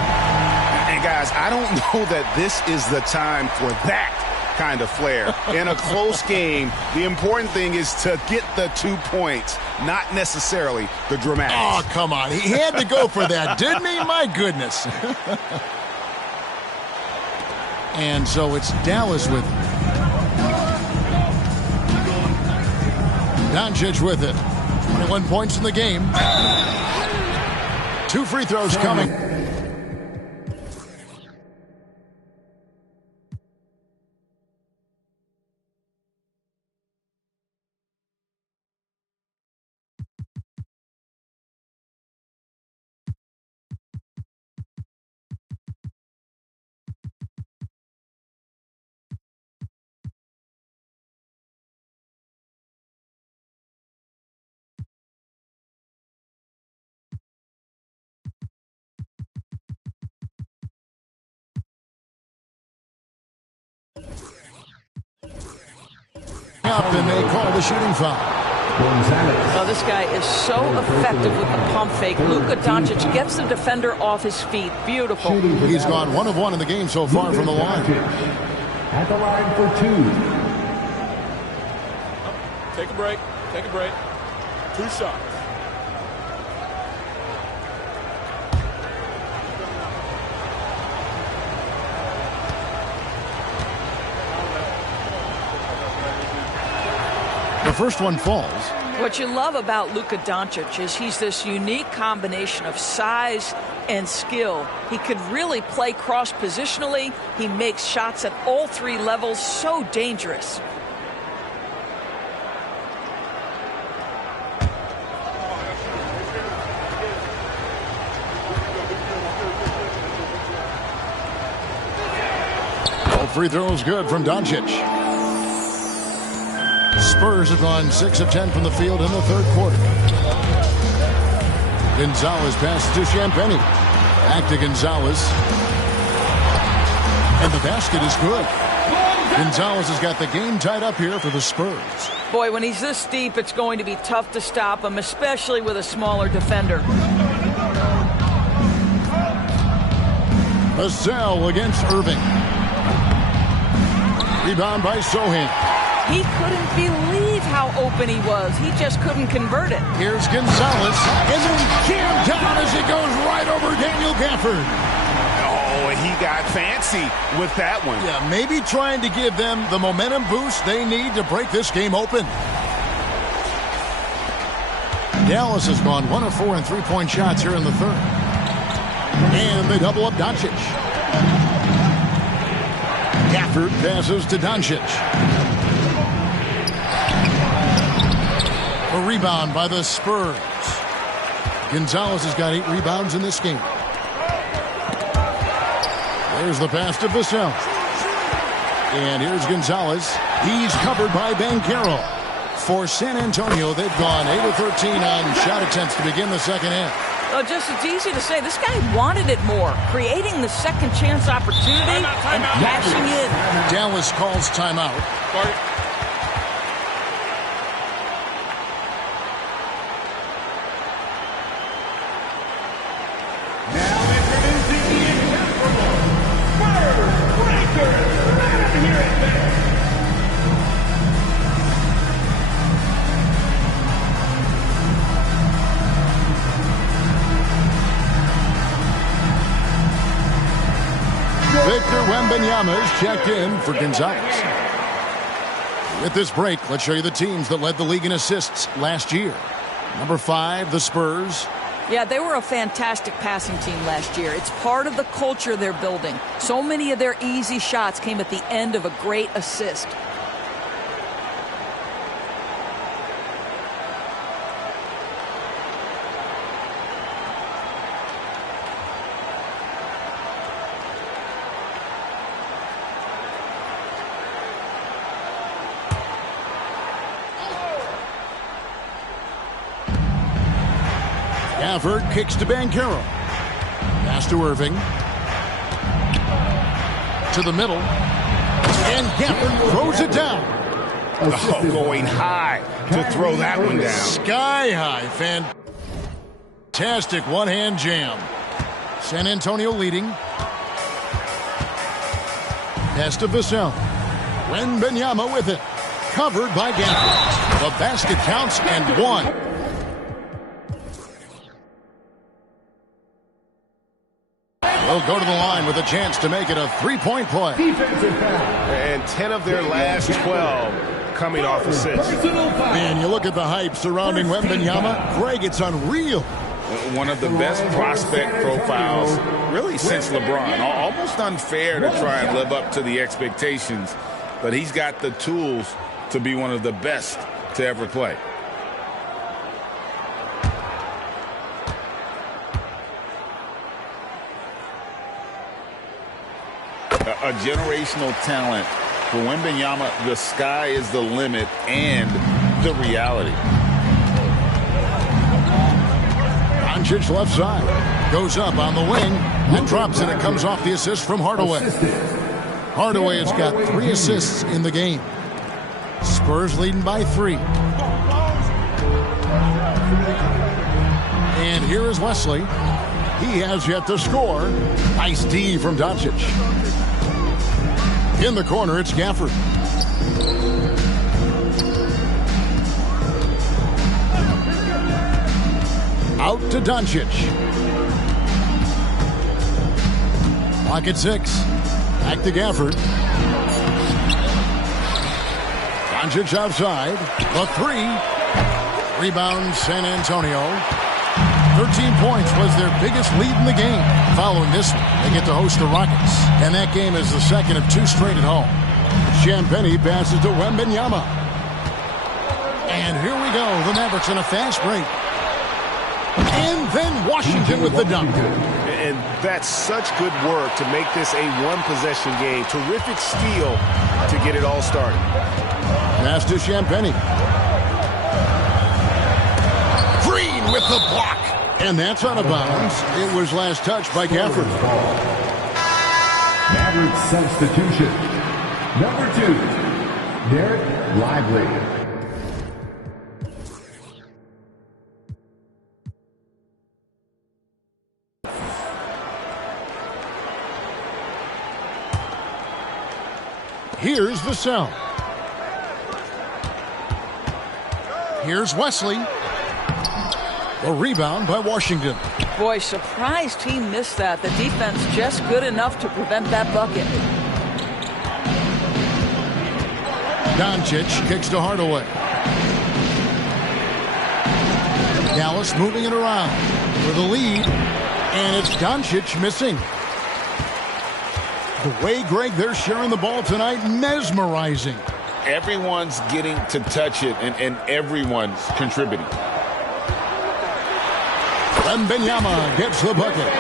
And guys, I don't know that this is the time for that kind of flair. In a close game, the important thing is to get the 2 points, not necessarily the dramatics. Oh, come on. He had to go for that, didn't he? My goodness. And so it's Dallas with it. Doncic with it. 21 points in the game. 2 free throws coming. Up and they call the shooting foul. Oh, this guy is so effective with the pump fake. Luka Doncic gets the defender off his feet. Beautiful. He's gone 1 of 1 in the game so far from the line. At the line for 2. Take a break. Take a break. 2 shots. The first one falls. What you love about Luka Doncic is he's this unique combination of size and skill. He could really play cross-positionally. He makes shots at all 3 levels. So dangerous. All free throws good from Doncic. Spurs have gone 6 of 10 from the field in the third quarter. Gonzalez passes to Champagnie. Back to Gonzalez. And the basket is good. Gonzalez has got the game tied up here for the Spurs. Boy, when he's this deep, it's going to be tough to stop him, especially with a smaller defender. Vassell against Irving. Rebound by Sohan. He couldn't believe how open he was. He just couldn't convert it. Here's Gonzalez, and then jammed down as he goes right over Daniel Gafford. Oh, and he got fancy with that one. Yeah, maybe trying to give them the momentum boost they need to break this game open. Dallas has gone 1 of 4 in 3-point shots here in the third. And they double up Doncic. Gafford passes to Doncic. A rebound by the Spurs. Gonzalez has got 8 rebounds in this game. There's the pass to Vassell. And here's Gonzalez. He's covered by Banchero. For San Antonio, they've gone 8 of 13 on shot attempts to begin the second half. Just it's easy to say. This guy wanted it more, creating the second chance opportunity and cashing in. Dallas calls timeout. Wembanyama's checked in for Gonzalez. With this break, let's show you the teams that led the league in assists last year. Number 5, the Spurs. Yeah, they were a fantastic passing team last year. It's part of the culture they're building. So many of their easy shots came at the end of a great assist. Gafford kicks to Banchero. Pass to Irving. To the middle. And Gafford throws it down. Oh, going high to throw that one down. Sky high. Fantastic one-hand jam. San Antonio leading. Pass to Vassell. Wembanyama with it. Covered by Gafford. The basket counts and one. Will go to the line with a chance to make it a three-point play. And 10 of their last 12 coming off assists. Man, you look at the hype surrounding Wembanyama. Greg, it's unreal. One of the best prospect profiles, really, since LeBron. Almost unfair to try and live up to the expectations, but he's got the tools to be one of the best to ever play. A generational talent. For Wembanyama, the sky is the limit and the reality. Doncic left side. Goes up on the wing and drops, and it comes off the assist from Hardaway. Hardaway has got 3 assists in the game. Spurs leading by 3. And here is Wesley. He has yet to score. Nice D from Doncic. In the corner, it's Gafford. Out to Doncic. Clock at 6. Back to Gafford. Doncic outside. The 3. Rebound San Antonio. 13 points was their biggest lead in the game. Following this one, they get to host the Rockets. And that game is the second of 2 straight at home. Champagnie passes to Wembanyama. And here we go. The Mavericks in a fast break. And then Washington with the dunk. And that's such good work to make this a one-possession game. Terrific steal to get it all started. Pass to Champagnie. Green with the block. And that's out of bounds. It was last touched by Gafford. Maverick substitution. Number 2, Derek Lively. Here's Vassell. Here's Wesley. A rebound by Washington. Boy, surprised he missed that. The defense just good enough to prevent that bucket. Doncic kicks to Hardaway. Dallas moving it around for the lead. And it's Doncic missing. The way, Greg, they're sharing the ball tonight, mesmerizing. Everyone's getting to touch it, and everyone's contributing. Wembanyama gets the bucket.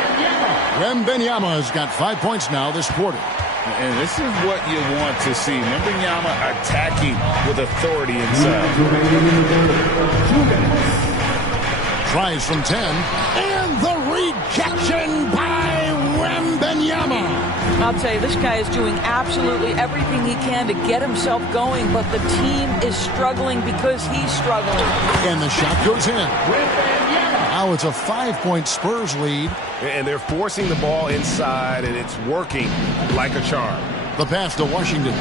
Wembanyama has got 5 points now this quarter. And this is what you want to see. Wembanyama attacking with authority inside. Tries from 10. And the rejection by Wembanyama. I'll tell you, this guy is doing absolutely everything he can to get himself going, but the team is struggling because he's struggling. And the shot goes in. Now it's a 5-point Spurs lead. And they're forcing the ball inside, and it's working like a charm. The pass to Washington.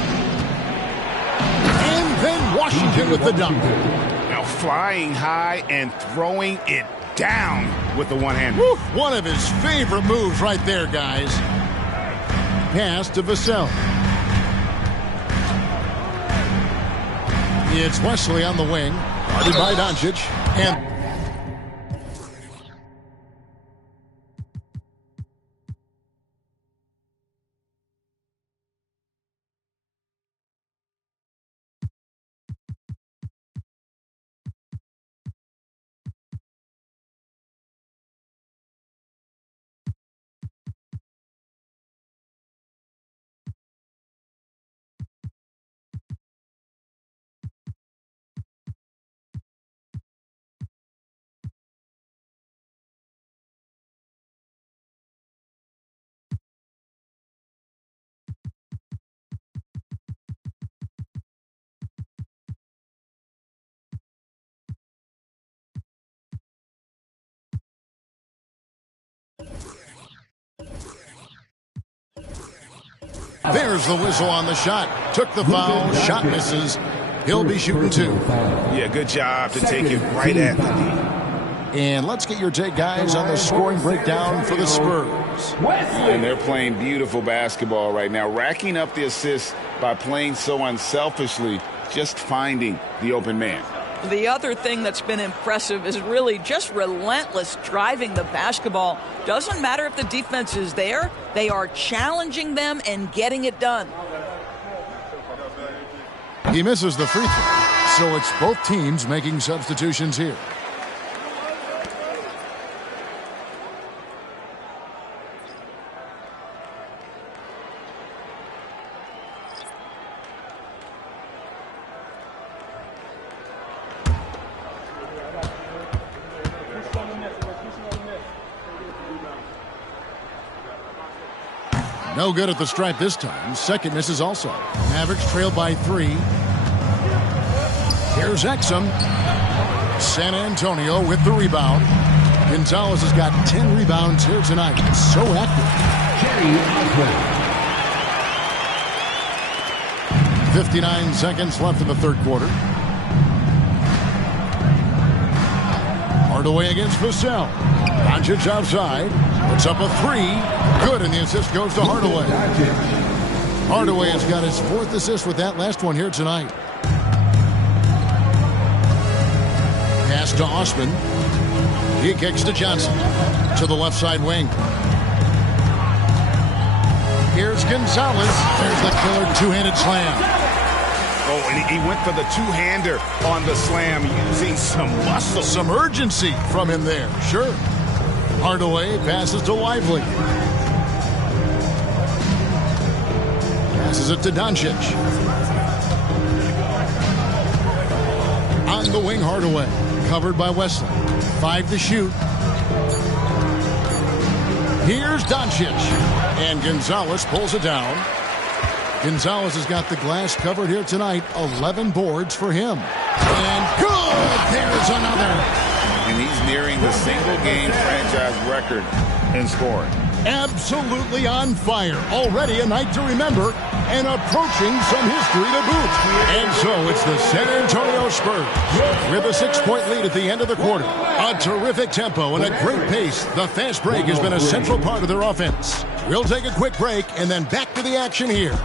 And then Washington with the dunk. Now flying high and throwing it down with the one-hand. One of his favorite moves right there, guys. Pass to Vassell. It's Wesley on the wing. Guarded by Doncic. And There's the whistle on the shot. Took the foul. Shot misses. He'll be shooting 2. Yeah, good job to take it right at the knee. And let's get your take, guys, on the scoring breakdown for the Spurs. And they're playing beautiful basketball right now, racking up the assists by playing so unselfishly, just finding the open man. The other thing that's been impressive is really just relentless driving the basketball. Doesn't matter if the defense is there, they are challenging them and getting it done. He misses the free throw, so it's both teams making substitutions here. No good at the stripe this time. Second misses also. Mavericks trailed by 3. Here's Exum. San Antonio with the rebound. Gonzalez has got 10 rebounds here tonight. So active. 59 seconds left in the third quarter. Hardaway against Vassell. Doncic outside. Puts up a 3. Good, and the assist goes to Hardaway. Hardaway has got his 4th assist with that last one here tonight. Pass to Osman. He kicks to Johnson. To the left side wing. Here's Gonzalez. There's the killer two-handed slam. Oh, and he went for the two-hander on the slam using some muscle. Some urgency from him there, sure. Hardaway passes to Lively. Passes it to Doncic. On the wing, Hardaway. Covered by Wesley. 5 to shoot. Here's Doncic. And Gonzalez pulls it down. Gonzalez has got the glass covered here tonight. 11 boards for him. And good! There's another. And he's nearing the single-game franchise record in scoring. Absolutely on fire. Already a night to remember and approaching some history to boot. And so it's the San Antonio Spurs with a 6-point lead at the end of the quarter. A terrific tempo and a great pace. The fast break has been a central part of their offense. We'll take a quick break and then back to the action here.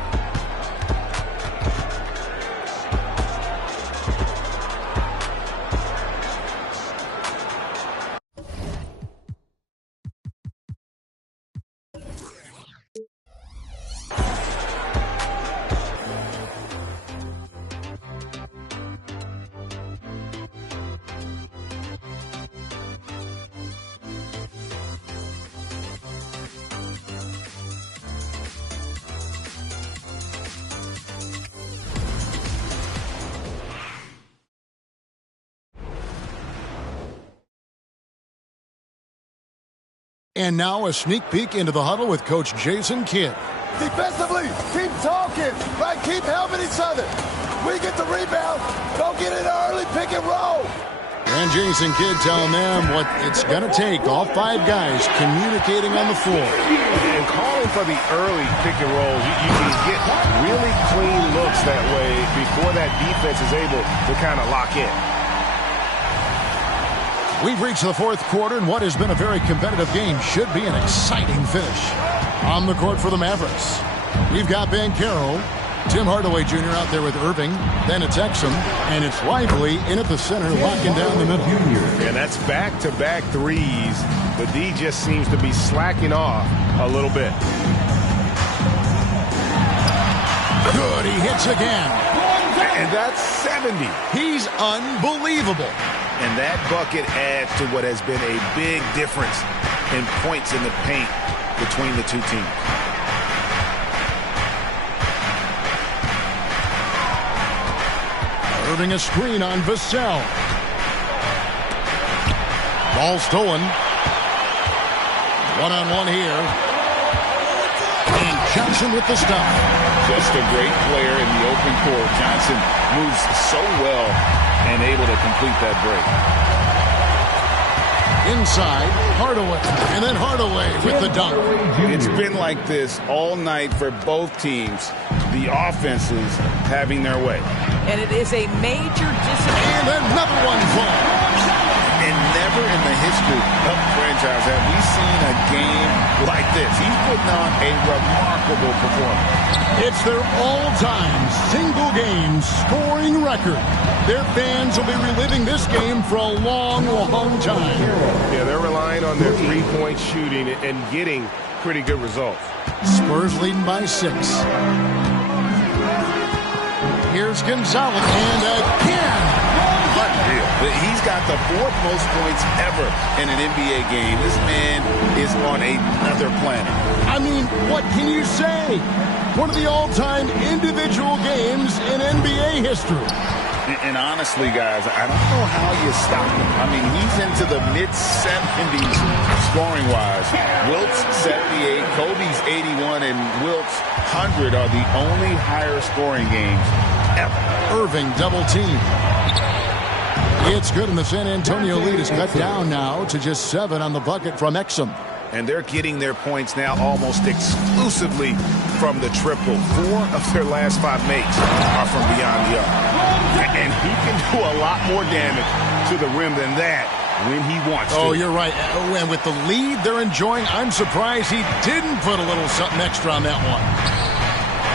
And now a sneak peek into the huddle with Coach Jason Kidd. Defensively, keep talking, right? Keep helping each other. We get the rebound, don't get in an early pick and roll. And Jason Kidd telling them what it's going to take. All 5 guys communicating on the floor. And calling for the early pick and roll, you can get really clean looks that way before that defense is able to kind of lock in. We've reached the fourth quarter, and what has been a very competitive game should be an exciting finish. On the court for the Mavericks, we've got Banchero, Tim Hardaway Jr. out there with Irving, then it's Exum, and it's Lively in at the center, locking down the middle. And that's back-to-back threes. The D just seems to be slacking off a little bit. Good, he hits again. And that's 70. He's unbelievable. And that bucket adds to what has been a big difference in points in the paint between the two teams. Irving a screen on Vassell. Ball stolen. One-on-one here. And Johnson with the stop. Just a great player in the open court. Johnson moves so well and able to complete that break. Inside, Hardaway. And then Hardaway with the dunk. It's been like this all night for both teams. The offenses having their way. And it is a major disappointment. And another one falls. And never in the history of the franchise have we seen a game like this. He's putting on a remarkable performance. It's their all-time single-game scoring record. Their fans will be reliving this game for a long, long time. Yeah, they're relying on their three-point shooting and getting pretty good results. Spurs leading by 6. Here's Gonzalez, and again. Unreal. He's got the 4th most points ever in an NBA game. This man is on another planet. I mean, what can you say? One of the all-time individual games in NBA history. And honestly, guys, I don't know how you stop him. I mean, he's into the mid-70s scoring-wise. Wilt's 78, Kobe's 81, and Wilt's 100 are the only higher scoring games ever. Irving double team. It's good, and the San Antonio lead is cut down now to just 7 on the bucket from Exum. And they're getting their points now almost exclusively from the triple. 4 of their last 5 makes are from beyond the arc. And he can do a lot more damage to the rim than that when he wants to. Oh, you're right. And with the lead they're enjoying, I'm surprised he didn't put a little something extra on that one.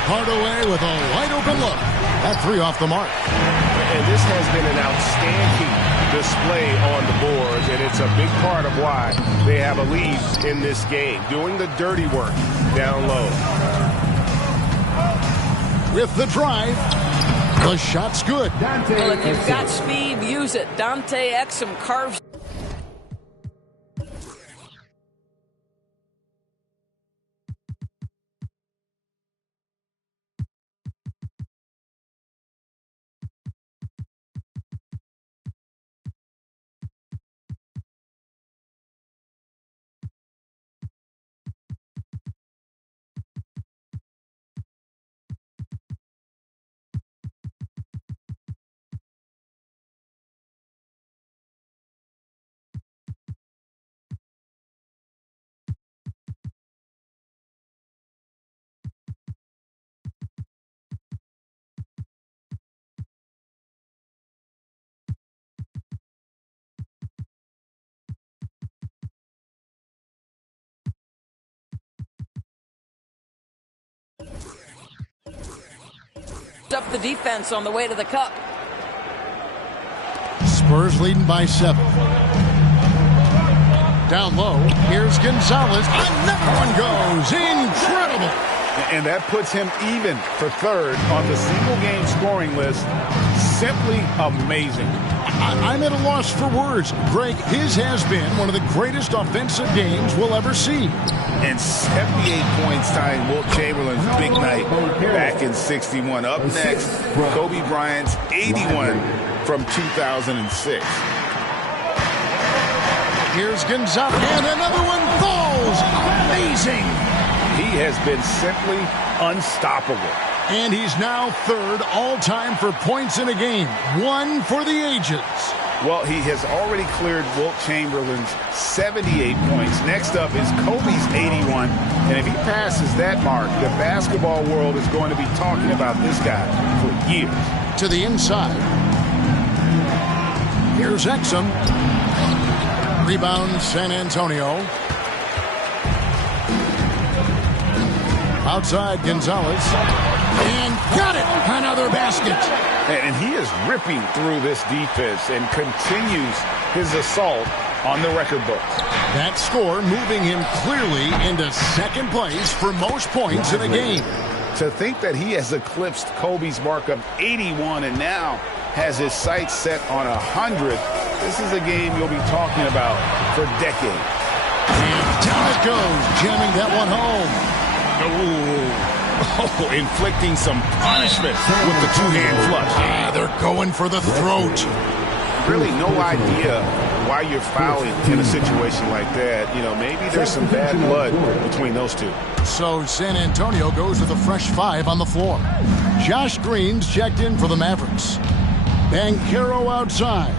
Hardaway with a wide-open look. That 3 off the mark. And this has been an outstanding display on the boards, and it's a big part of why they have a lead in this game, doing the dirty work down low. With the drive, the shot's good. Well, if you've got speed, use it. Dante Exum carves. Up the defense on the way to the cup. Spurs leading by 7. Down low, here's Gonzalez. Another one goes. Incredible. And that puts him even for 3rd on the single-game scoring list. Simply amazing. I'm at a loss for words. Greg, his has been one of the greatest offensive games we'll ever see. And 78 points tying Wilt Chamberlain's big night back in 61. Up next, Kobe Bryant's 81 from 2006. Here's Gonzalez, and another one falls. Amazing. He has been simply unstoppable. And he's now 3rd all-time for points in a game. 1 for the ages. Well, he has already cleared Wilt Chamberlain's 78 points. Next up is Kobe's 81. And if he passes that mark, the basketball world is going to be talking about this guy for years. To the inside. Here's Exum. Rebound, San Antonio. Outside, Gonzalez. And got it! Another basket. And he is ripping through this defense and continues his assault on the record books. That score moving him clearly into 2nd place for most points in a game. To think that he has eclipsed Kobe's mark of 81 and now has his sights set on 100, this is a game you'll be talking about for decades. And down it goes, jamming that one home. Oh, inflicting some punishment with the 2-hand flush. They're going for the throat. Really no idea why you're fouling in a situation like that. You know, maybe there's some bad blood between those two. So San Antonio goes with a fresh 5 on the floor. Josh Green's checked in for the Mavericks. Banchero outside.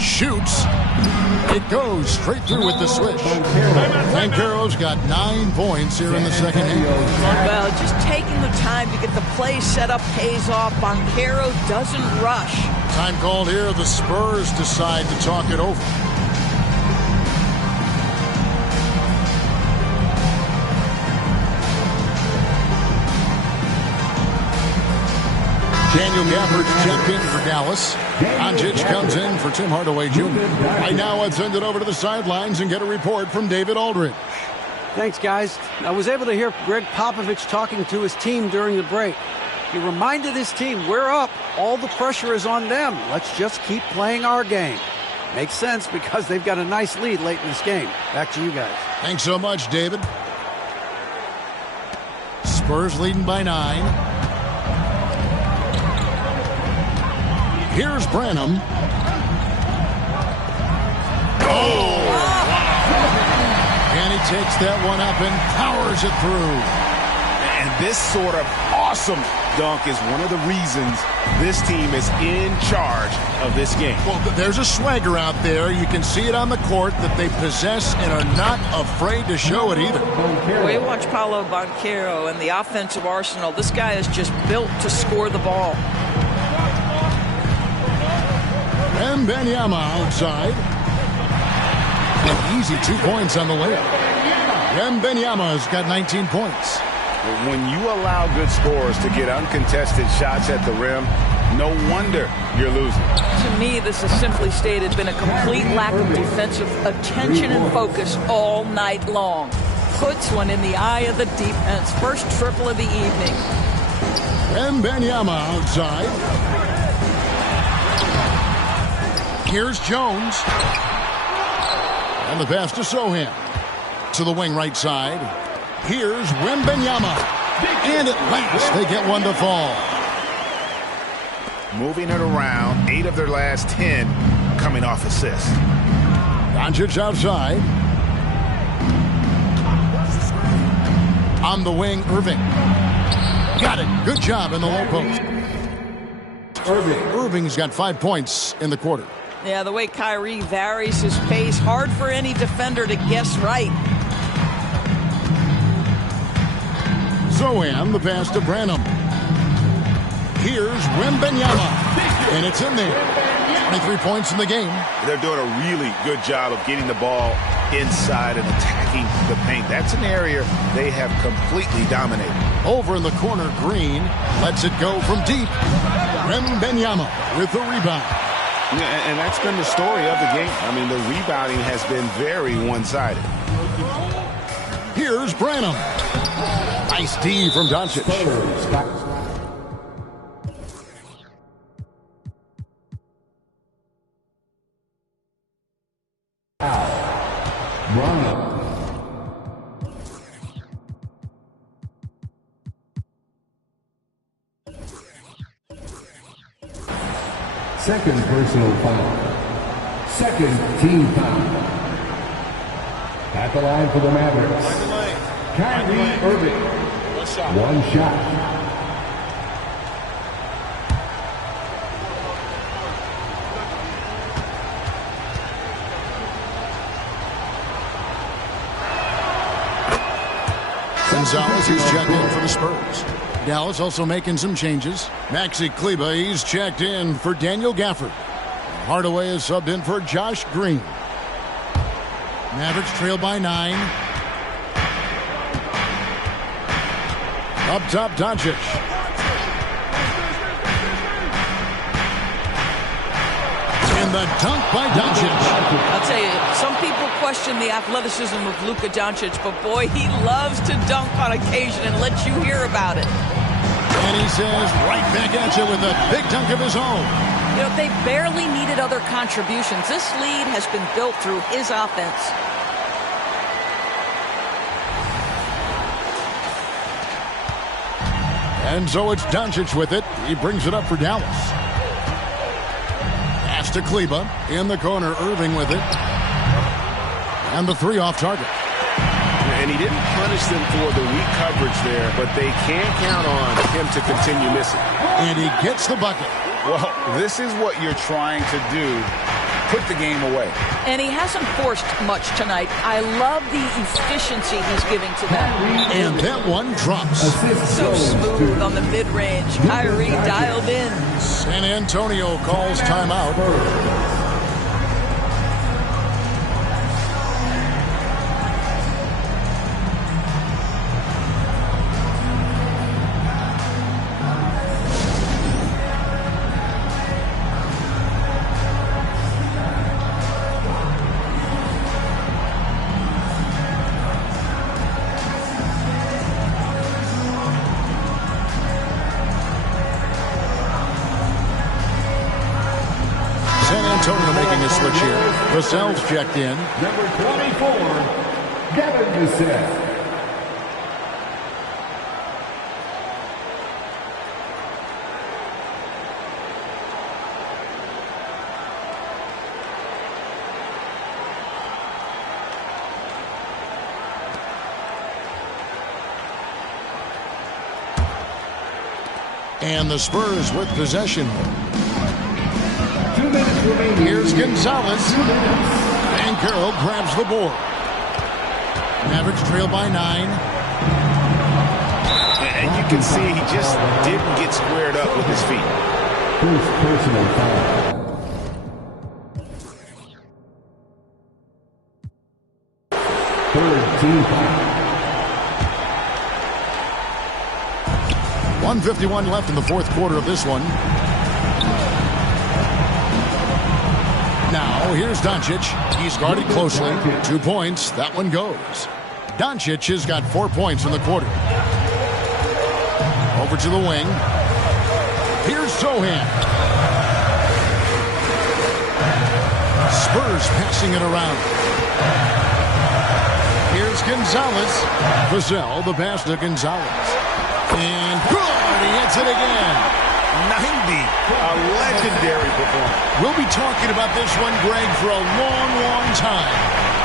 Shoots. It goes straight through with the swish. Banchero's got 9 points here in the second half. Well, just taking the time to get the play set up pays off. Banchero doesn't rush. Time called here. The Spurs decide to talk it over. Daniel Gafford's checked in for Dallas. Doncic comes in for Tim Hardaway Jr. Right now, let's send it over to the sidelines and get a report from David Aldridge. Thanks, guys. I was able to hear Greg Popovich talking to his team during the break. He reminded his team, we're up. All the pressure is on them. Let's just keep playing our game. Makes sense because they've got a nice lead late in this game. Back to you guys. Thanks so much, David. Spurs leading by 9. Here's Branham. Oh! And he takes that one up and powers it through. And this sort of awesome dunk is one of the reasons this team is in charge of this game. Well, there's a swagger out there. You can see it on the court that they possess and are not afraid to show it either. Well, you watch Paolo Banchero and the offensive arsenal. This guy is just built to score the ball. Wembanyama outside. An easy 2 points on the layup. Wembanyama's got 19 points. When you allow good scorers to get uncontested shots at the rim, no wonder you're losing. To me, this is simply stated been a complete lack of defensive attention and focus all night long. Puts one in the eye of the defense. First triple of the evening. Wembanyama outside. Here's Jones. And the pass to Sohan. To the wing right side. Here's Wembanyama. And at last they get one to fall. Moving it around. 8 of their last 10 coming off assists. Doncic outside. On the wing, Irving. Got it. Good job in the low post. Irving's got 5 points in the quarter. Yeah, the way Kyrie varies his pace, hard for any defender to guess right. Zohan, the pass to Branham. Here's Wembanyama. And it's in there. 23 points in the game. They're doing a really good job of getting the ball inside and attacking the paint. That's an area they have completely dominated. Over in the corner, Green lets it go from deep. Wembanyama with the rebound. Yeah, and that's been the story of the game. I mean, the rebounding has been very one-sided. Here's Branham. Nice D from Doncic. Second personal foul. Second team foul. At the line for the Mavericks. Kyrie Irving. One shot. Gonzalez is checked in for the Spurs. Dallas also making some changes. Maxi Kleber, he's checked in for Daniel Gafford. Hardaway is subbed in for Josh Green. Mavericks trail by 9. Up top, Doncic. And the dunk by Doncic. I'll tell you, some people question the athleticism of Luka Doncic, but boy, he loves to dunk on occasion and let you hear about it. And he says right back at you with a big dunk of his own. You know, they barely needed other contributions. This lead has been built through his offense. And so it's Doncic with it. He brings it up for Dallas. Pass to Kleber. In the corner, Irving with it. And the 3 off target. And he didn't punish them for the weak coverage there, but they can't count on him to continue missing. And he gets the bucket. Well, this is what you're trying to do put the game away. And he hasn't forced much tonight. I love the efficiency he's giving to them. And that one drops. So smooth on the mid-range. Kyrie dialed in. San Antonio calls timeout. Antonio making a switch here. Vassell's checked in. Number 24, Devin Vassell. And the Spurs with possession. 2 minutes remaining. Here's Gonzalez. And Carroll grabs the board. Mavericks trail by 9. And you can see he just didn't get squared up with his feet. First personal foul. Third team foul. 1:51 left in the fourth quarter of this one. Now, here's Doncic. He's guarded closely. 2 points. That one goes. Doncic has got 4 points in the quarter. Over to the wing. Here's Sohan. Spurs passing it around. Here's Gonzalez. Vassell, the pass to Gonzalez. And good! He hits it again. 90. A legendary performance. We'll be talking about this one, Greg, for a long, long time.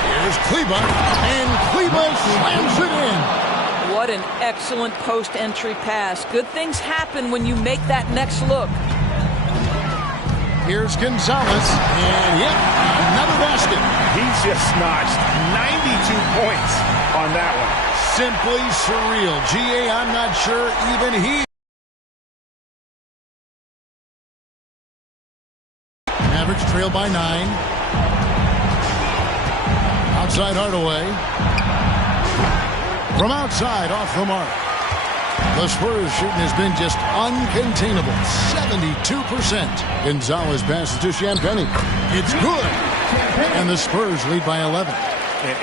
Here's Kleba, and Kleba slams it in. What an excellent post-entry pass. Good things happen when you make that next look. Here's Gonzalez, and yep, another basket. He's just notched 92 points on that one. Simply surreal. G.A., I'm not sure even he. Mavericks trail by 9. Outside Hardaway. From outside, off the mark. The Spurs shooting has been just uncontainable. 72%. Gonzalez passes to Champagnie. It's good. And the Spurs lead by 11.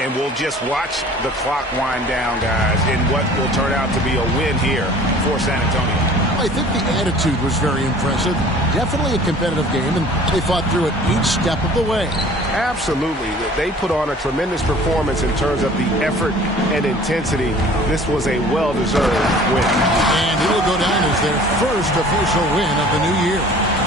And we'll just watch the clock wind down, guys, in what will turn out to be a win here for San Antonio. I think the attitude was very impressive. Definitely a competitive game, and they fought through it each step of the way. Absolutely. They put on a tremendous performance in terms of the effort and intensity. This was a well-deserved win. And it'll go down as their first official win of the new year.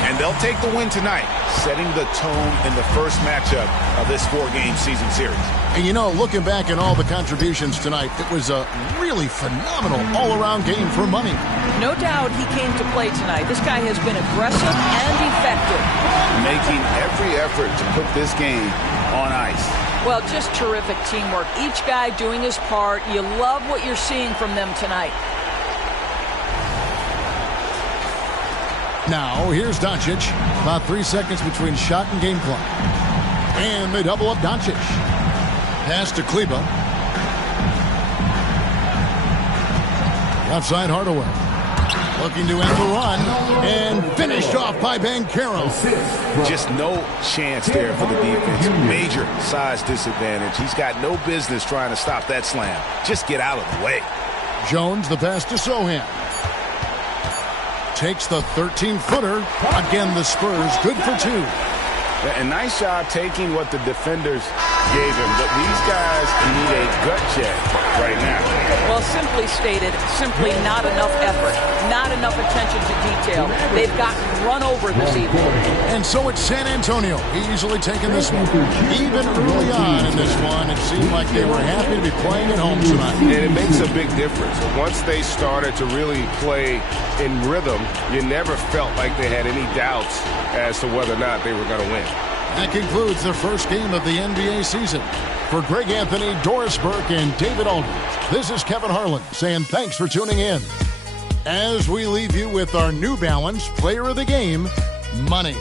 And they'll take the win tonight, setting the tone in the first matchup of this 4-game season series. And you know, looking back at all the contributions tonight, it was a really phenomenal all-around game for money. No doubt he came to play tonight. This guy has been aggressive and effective. Making every effort to put this game on ice. Well, just terrific teamwork. Each guy doing his part. You love what you're seeing from them tonight. Now, here's Doncic. About 3 seconds between shot and game clock. And they double up Doncic. Pass to Kleba. Outside Hardaway. Looking to end the run. And finished off by Banchero. Just no chance there for the defense. Major size disadvantage. He's got no business trying to stop that slam. Just get out of the way. Jones, the pass to Sohan. Takes the 13-footer. Again, the Spurs good for 2. And nice job taking what the defenders gave him. But these guys need a gut check right now. Well, simply stated, simply not enough effort. Not enough attention to detail. They've gotten run over this evening. And so it's San Antonio easily taking this one. Even early on in this one, it seemed like they were happy to be playing at home tonight. And it makes a big difference. Once they started to really play in rhythm, you never felt like they had any doubts as to whether or not they were going to win. That concludes the first game of the NBA season. For Greg Anthony, Doris Burke, and David Aldridge, this is Kevin Harlan saying thanks for tuning in. As we leave you with our New Balance Player of the Game, money.